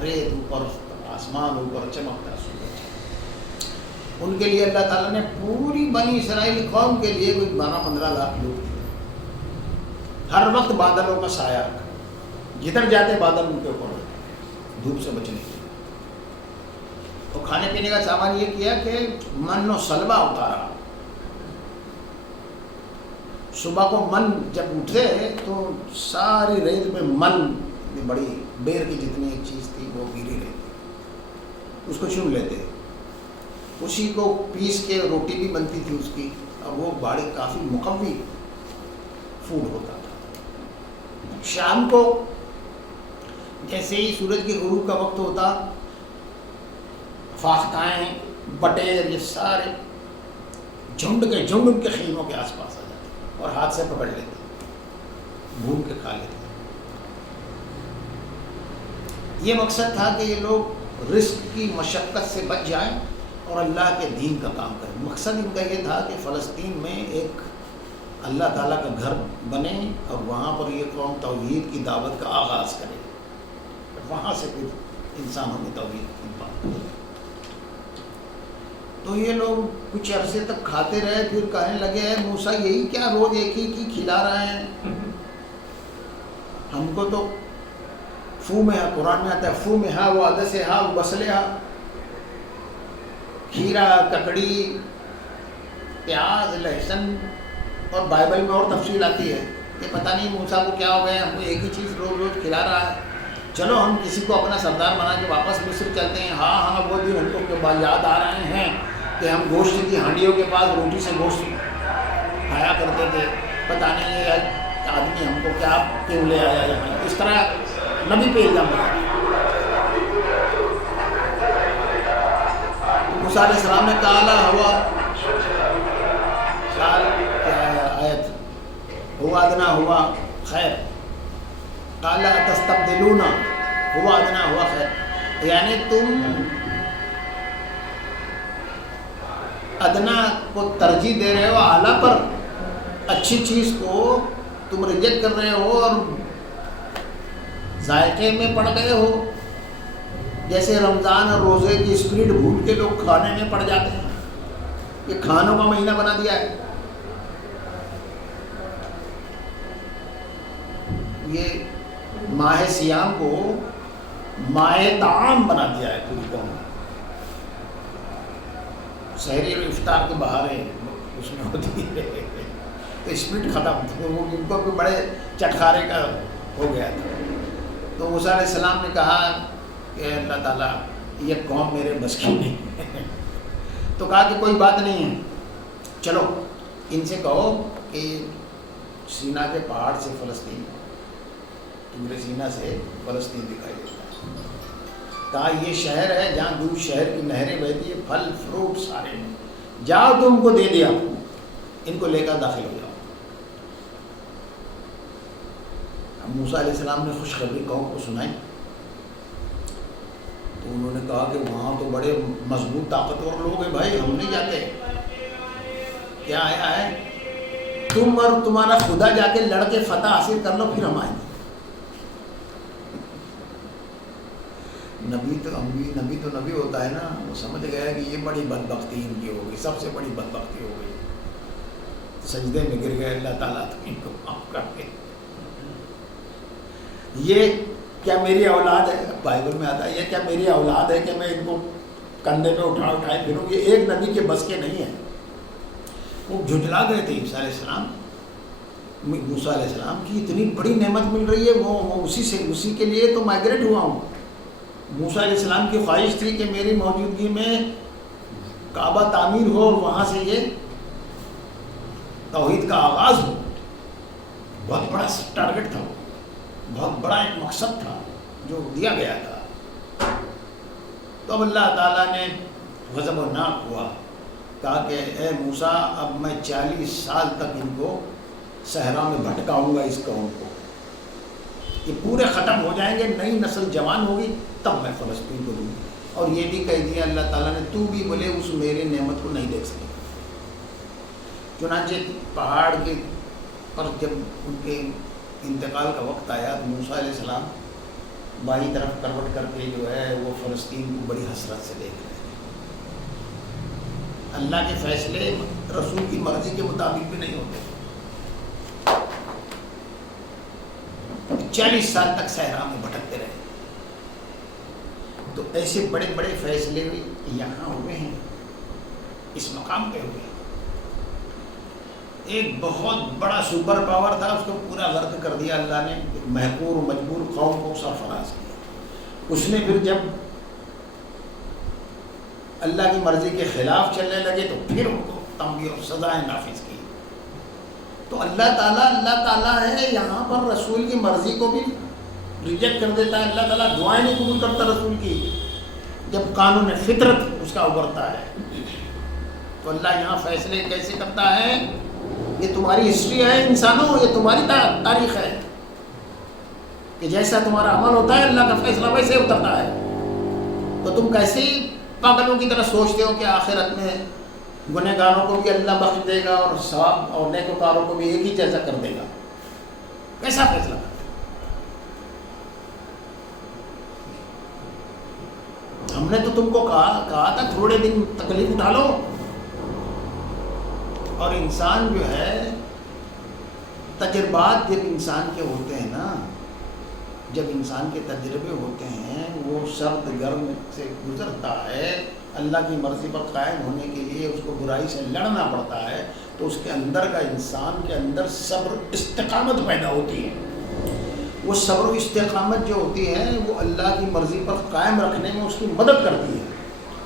ریت، اوپر آسمان، اوپر چمکتا سورج. ان کے لیے اللہ تعالیٰ نے پوری بنی اسرائیل قوم کے لیے کوئی 12-15 لاکھ لوگ تھے. ہر وقت بادلوں کا سایہ رکھا، جدھر جاتے بادل ان کے اوپر ہوتے دھوپ سے بچنے کے لیے. اور کھانے پینے کا سامان یہ کیا کہ من و سلوہ اتارا. صبح کو من جب اٹھے تو ساری ریت میں من، بڑی بیر کی جتنی ایک چیز تھی وہ گری رہتی، اس کو چن لیتے. اسی کو پیس کے روٹی بھی بنتی تھی اس کی، اور وہ بڑے کافی مقوی فوڈ ہوتا تھا. شام کو جیسے ہی سورج کے غروب کا وقت ہوتا، فاختائیں، بٹیر، یہ سارے جھنڈ کے جھنڈ ان کے خیموں کے آس پاس آ جاتے اور ہاتھ سے پکڑ لیتے، بھون کے کھا لیتے. یہ مقصد تھا کہ یہ لوگ رزق کی مشقت سے بچ جائیں اور اللہ کے دین کا کام کریں. مقصد ان کا یہ تھا کہ فلسطین میں ایک اللہ تعالیٰ کا گھر بنے اور وہاں پر یہ قوم توحید کی دعوت کا آغاز کرے، وہاں سے پھر انسانوں میں توحید کی بات کرے. تو یہ لوگ کچھ عرصے تک کھاتے رہے، پھر کہنے لگے موسیٰ یہی کیا روز ایک ہی کی کھلا رہے ہیں، ہم کو تو فو میں قرآن میں آتا ہے فو میں ہا وہ عدس ہا وہ بسلے ہا، کھیرا، ککڑی، پیاز، لہسن، اور بائبل میں اور تفصیل آتی ہے کہ پتہ نہیں موسیٰ کو کیا ہو گیا، ہم کو ایک ہی چیز روز روز کھلا رہا ہے، چلو ہم کسی کو اپنا سردار بنا کے واپس مصر چلتے ہیں۔ ہاں وہ دن ہم کو یاد آ رہے ہیں کہ ہم گوشت کی ہانڈیوں کے پاس روٹی سے گوشت کھایا کرتے تھے، پتہ نہیں یہ آدمی ہم کو کیا کیوں لے آیا ہے، اس طرح نبی پہ الزام لگا۔ موسیٰ علیہ السلام نے کالا ہوا قال کیا آیت ہوا ادنا ہوا خیر، قال تستبدلون ہوا ادنا ہوا خیر، یعنی تم ادنا کو ترجیح دے رہے ہو اعلیٰ پر، اچھی چیز کو تم ریجیکٹ کر رہے ہو اور ذائقے میں پڑ گئے ہو، جیسے رمضان اور روزے کی اسپرٹ بھول کے لوگ کھانے میں پڑ جاتے ہیں، یہ کھانوں کا مہینہ بنا دیا ہے، یہ ماہ سیام کو ماہ طعام بنا دیا ہے پوری قوم نے۔ سحری اور افطار کے بہاریں اس میں ہوتی ہے تو اسپرٹ ختم، وہ ان کو بھی بڑے چٹخارے کا ہو گیا تھا۔ تو موسیٰ علیہ السلام نے کہا کہ اللہ تعالیٰ یہ قوم میرے بس کی نہیں ہے، تو کہا کہ کوئی بات نہیں ہے، چلو ان سے کہو کہ سینا کے پہاڑ سے فلسطین، پورے سینا سے فلسطین دکھائی دیتا ہے، کہا یہ شہر ہے جہاں دودھ شہر کی نہریں بہتی ہے، پھل فروٹ سارے، جاؤ تم کو دے دیا، ان کو لے کر داخل ہو جاؤ۔ موسیٰ علیہ السلام نے خوشخبری قوم کو سنائی تو انہوں نے کہا کہ وہاں تو بڑے مضبوط طاقتور لوگ ہیں بھائی، ہم نہیں جاتے، کیا آیا ہے تم اور تمہارا خدا جا کے لڑ کے فتح حاصل کر لو، پھر ہم آئیں گے۔ نبی تو نبی ہوتا ہے نا، وہ سمجھ گیا کہ یہ بڑی بدبختی ان کی ہو گئی، سب سے بڑی بدبختی ہو گئی، سجدے میں گر گئے، اللہ تعالیٰ تو ان کو معاف کر دے، یہ کیا میری اولاد ہے، بائبل میں آتا ہے یہ کیا میری اولاد ہے کہ میں ان کو کندھے پہ اٹھائے پھروں، یہ ایک نبی کے بس کے نہیں ہے۔ وہ جھجلا گئے تھے عیسیٰ علیہ السلام، موسیٰ علیہ السلام کی اتنی بڑی نعمت مل رہی ہے، وہ اسی کے لیے تو مائگریٹ ہوا ہوں۔ موسیٰ علیہ السلام کی خواہش تھی کہ میری موجودگی میں کعبہ تعمیر ہو اور وہاں سے یہ توحید کا آغاز ہو، بہت بڑا ٹارگٹ تھا، وہ بہت بڑا ایک مقصد تھا جو دیا گیا تھا۔ تو اب اللہ تعالیٰ نے غضب و ناک ہوا، کہا کہ اے موسیٰ اب میں 40 سال تک ان کو صحرا میں بھٹکاؤں گا، اس قوم کو، یہ پورے ختم ہو جائیں گے، نئی نسل جوان ہوگی تب میں فلسطین کو دوں گی۔ اور یہ بھی کہہ دیا اللہ تعالیٰ نے تو بھی بولے اس میری نعمت کو نہیں دیکھ سکے۔ چنانچہ پہاڑ کے پر جب ان کے انتقال کا وقت آیا تو موسیٰ علیہ السلام بائیں طرف کروٹ کر کے جو ہے وہ فلسطین کو بڑی حسرت سے دیکھ رہے تھے۔ اللہ کے فیصلے رسول کی مرضی کے مطابق بھی نہیں ہوتے۔ 40 سال تک صحرا میں بھٹکتے رہے، تو ایسے بڑے بڑے فیصلے بھی یہاں ہوئے ہیں، اس مقام پہ ہوئے ہیں۔ ایک بہت بڑا سپر پاور تھا، اس کو پورا غرق کر دیا اللہ نے، محقور و مجبور قوم کو سرفراز کیا۔ اس نے پھر جب اللہ کی مرضی کے خلاف چلنے لگے تو پھر ان کو تنبیہ اور سزائیں نافذ کی۔ تو اللہ تعالیٰ ہے، یہاں پر رسول کی مرضی کو بھی ریجیکٹ کر دیتا ہے، اللہ تعالیٰ دعائیں نہیں قبول کرتا رسول کی، جب قانون فطرت اس کا ابھرتا ہے۔ تو اللہ یہاں فیصلے کیسے کرتا ہے؟ یہ تمہاری ہسٹری ہے انسانوں، یہ تمہاری تاریخ ہے کہ جیسا تمہارا عمل ہوتا ہے اللہ کا فیصلہ ویسے اترتا ہے۔ تو تم کیسے پاگلوں کی طرح سوچتے ہو کہ آخرت میں گنہگاروں کو بھی اللہ بخش دے گا اور ثواب اور نیکوکاروں کو بھی ایک ہی جیسا کر دے گا؟ کیسا فیصلہ کرتا؟ ہم نے تو تم کو کہا تھا تھوڑے دن تکلیف اٹھا لو. اور انسان جو ہے تجربات جب انسان کے ہوتے ہیں نا، جب انسان کے تجربے ہوتے ہیں، وہ سرد گرم سے گزرتا ہے، اللہ کی مرضی پر قائم ہونے کے لیے اس کو برائی سے لڑنا پڑتا ہے، تو اس کے اندر کا انسان کے اندر صبر استقامت پیدا ہوتی ہے. وہ صبر و استقامت جو ہوتی ہے وہ اللہ کی مرضی پر قائم رکھنے میں اس کی مدد کرتی ہے.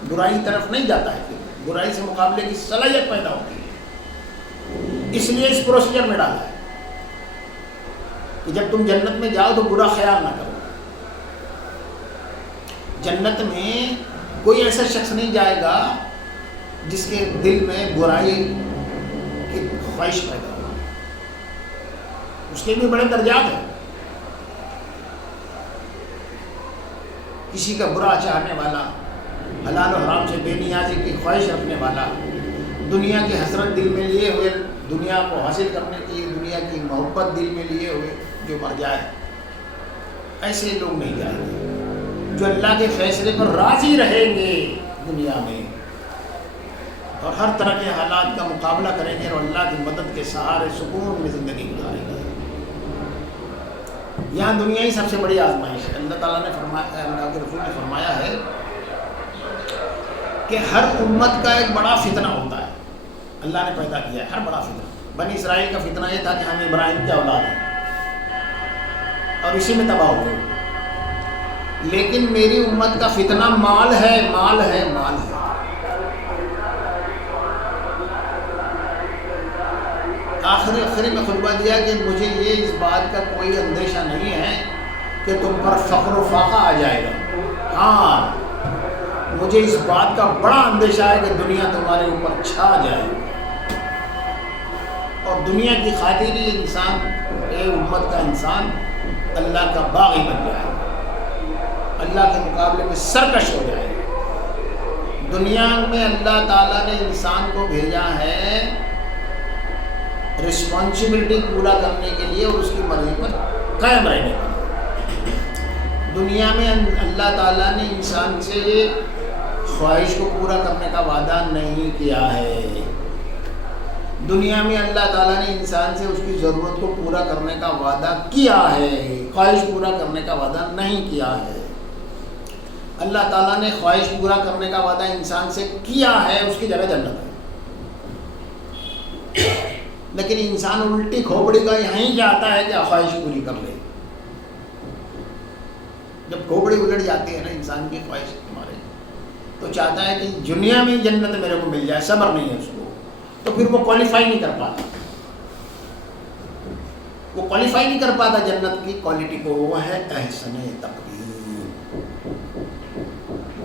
برائی طرف نہیں جاتا ہے، پھر برائی سے مقابلے کی صلاحیت پیدا ہوتی ہے. اس لیے اس پروسیجر میں ڈالا ہے کہ جب تم جنت میں جاؤ تو برا خیال نہ کرو. جنت میں کوئی ایسا شخص نہیں جائے گا جس کے دل میں برائی کی خواہش پیدا ہو. اس کے بھی بڑے درجات ہیں. کسی کا برا چاہنے والا، حلال و حرام سے بے نیازی کی خواہش رکھنے والا، دنیا کی حسرت دل میں لیے ہوئے، دنیا کو حاصل کرنے کی دنیا کی محبت دل میں لیے ہوئے جو مر جائے، ایسے لوگ نہیں جائیں گے. جو اللہ کے فیصلے پر راضی رہیں گے دنیا میں اور ہر طرح کے حالات کا مقابلہ کریں گے اور اللہ کی مدد کے سہارے سکون میں زندگی گزاریں گے. یہاں دنیا ہی سب سے بڑی آزمائش ہے. اللہ تعالیٰ نے فرمایا، اللہ کے رسول نے فرمایا ہے کہ ہر امت کا ایک بڑا فتنہ ہوتا ہے. اللہ نے پیدا کیا ہے ہر بڑا فتنہ. بنی اسرائیل کا فتنہ یہ تھا کہ ہم ابراہیم کے اولاد ہیں اور اسی میں تباہ ہو گئے. لیکن میری امت کا فتنہ مال ہے، مال ہے، مال ہے. آخری میں خطبہ دیا کہ مجھے یہ اس بات کا کوئی اندیشہ نہیں ہے کہ تم پر فقر و فاقہ آ جائے گا. ہاں، مجھے اس بات کا بڑا اندیشہ ہے کہ دنیا تمہارے اوپر چھا جائے اور دنیا کی خاطر ہی انسان، اے امت کا انسان، اللہ کا باغی بن جائے، اللہ کے مقابلے میں سرکش ہو جائے. دنیا میں اللہ تعالیٰ نے انسان کو بھیجا ہے رسپانسبلٹی پورا کرنے کے لیے اور اس کی مرضی پر قائم رہنے کے لیے. دنیا میں اللہ تعالیٰ نے انسان سے خواہش کو پورا کرنے کا وعدہ نہیں کیا ہے. دنیا میں اللہ تعالیٰ نے انسان سے اس کی ضرورت کو پورا کرنے کا وعدہ کیا ہے، خواہش پورا کرنے کا وعدہ نہیں کیا ہے. اللہ تعالیٰ نے خواہش پورا کرنے کا وعدہ انسان سے کیا ہے، اس کی جگہ جنت ہے. لیکن انسان الٹی کھوپڑی کا یہیں جاتا ہے کہ خواہش پوری کر لے. جب کھوپڑی الٹ جاتی ہے نا انسان کی خواہش ہمارے، تو چاہتا ہے کہ دنیا میں جنت میرے کو مل جائے، صبر نہیں ہے اس کو، تو پھر وہ کوالیفائی نہیں کر پاتا. وہ کوالیفائی نہیں کر پاتا جنت کی کوالٹی کو. وہ ہے احسن تقدیر.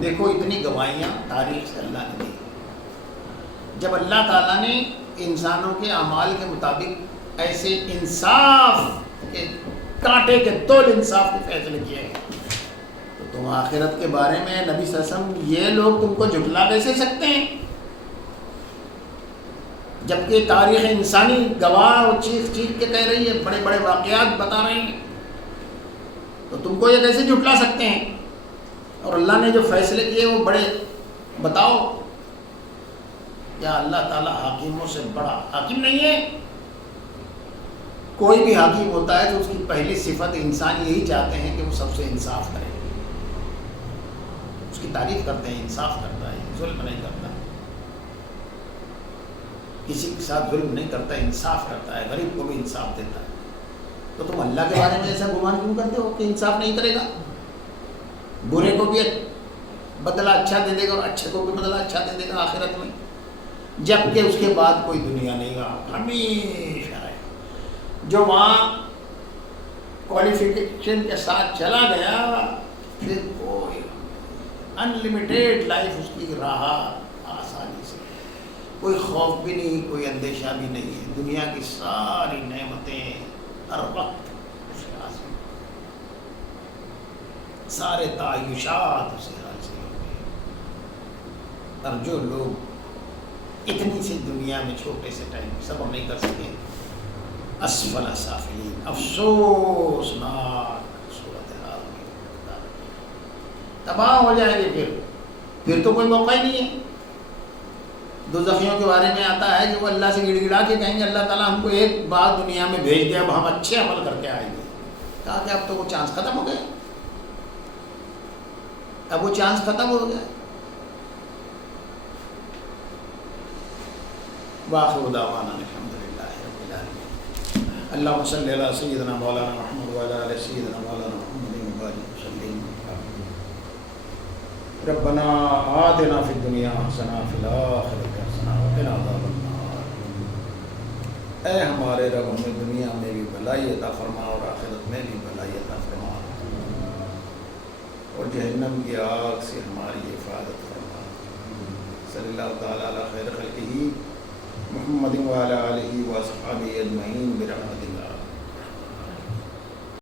دیکھو اتنی گواہیاں تاریخ سے اللہ نے دی. جب اللہ تعالیٰ نے انسانوں کے اعمال کے مطابق ایسے انصاف کے کانٹے کے تول انصاف کے فیصلے کیے ہیں، تو تم آخرت کے بارے میں نبی صلی اللہ علیہ وسلم یہ لوگ تم کو جھٹلا کیسے سکتے ہیں؟ جبکہ تاریخ انسانی گواہ اور چیخ چیخ کے کہہ رہی ہے، بڑے بڑے واقعات بتا رہے ہیں، تو تم کو یہ کیسے جھٹلا سکتے ہیں؟ اور اللہ نے جو فیصلے کیے وہ بڑے، بتاؤ کیا اللہ تعالیٰ حاکموں سے بڑا حاکم نہیں ہے؟ کوئی بھی حاکم ہوتا ہے تو اس کی پہلی صفت انسان یہی چاہتے ہیں کہ وہ سب سے انصاف کرے، اس کی تعریف کرتے ہیں، انصاف کرتا ہے، ظلم نہیں کرتا، کسی کے ساتھ ظلم نہیں کرتا، انصاف کرتا ہے، غریب کو بھی انصاف دیتا ہے. تو تم اللہ کے بارے میں ایسا گمان کیوں کرتے ہو کہ انصاف نہیں کرے گا؟ برے کو بھی بدلہ اچھا دے دے گا اور اچھے کو بھی بدلہ اچھا دے دے گا آخرت میں، جبکہ اس کے بعد کوئی دنیا نہیں گا، ہمیشہ ہے. جو وہاں کوالیفیکیشن کے ساتھ چلا گیا پھر کوئی انلمیٹیڈ لائف اس کی رہا آسانی سے، کوئی خوف بھی نہیں، کوئی اندیشہ بھی نہیں ہے. دنیا کی ساری نعمتیں ہر وقت اس کے حاصل، سارے تعیشات اسے حاصل ہو گئے. اور جو لوگ اتنی سی دنیا میں چھوٹے سے ٹائم صبر نہیں کر سکے، اسفل سافلین، افسوسناک صورتحال میں تباہ ہو جائیں گے. پھر پھر تو کوئی موقع ہی نہیں ہے. دوزخیوں کے بارے میں آتا ہے کہ وہ اللہ سے گڑ گڑا کے کہیں گے اللہ تعالیٰ ہم کو ایک بار دنیا میں بھیج دیا، اب ہم اچھے عمل کر کے آئیں گے. کہا کہ اب تو وہ چانس ختم ہو گیا، اب وہ چانس ختم ہو گیا. وآخر دعوانا الحمد للہ رب العالمین. اللہم صلی علی سیدنا مولانا محمد وعلی آل سیدنا مولانا محمد وبارک وسلم. ربنا آتنا فی الدنیا حسنہ وفی الآخرۃ حسنہ وقنا عذاب النار. اے ہمارے رب ہمیں دنیا میں بھی بھلائی عطا فرما اور آخرت میں بھی بھلائی عطا فرما، اور جہنم کی آگ سے ہماری حفاظت فرما. صلی اللہ تعالیٰ علی خیر خلقہ محمد وعلی آلہ واصحابہ اجمعین برحمتک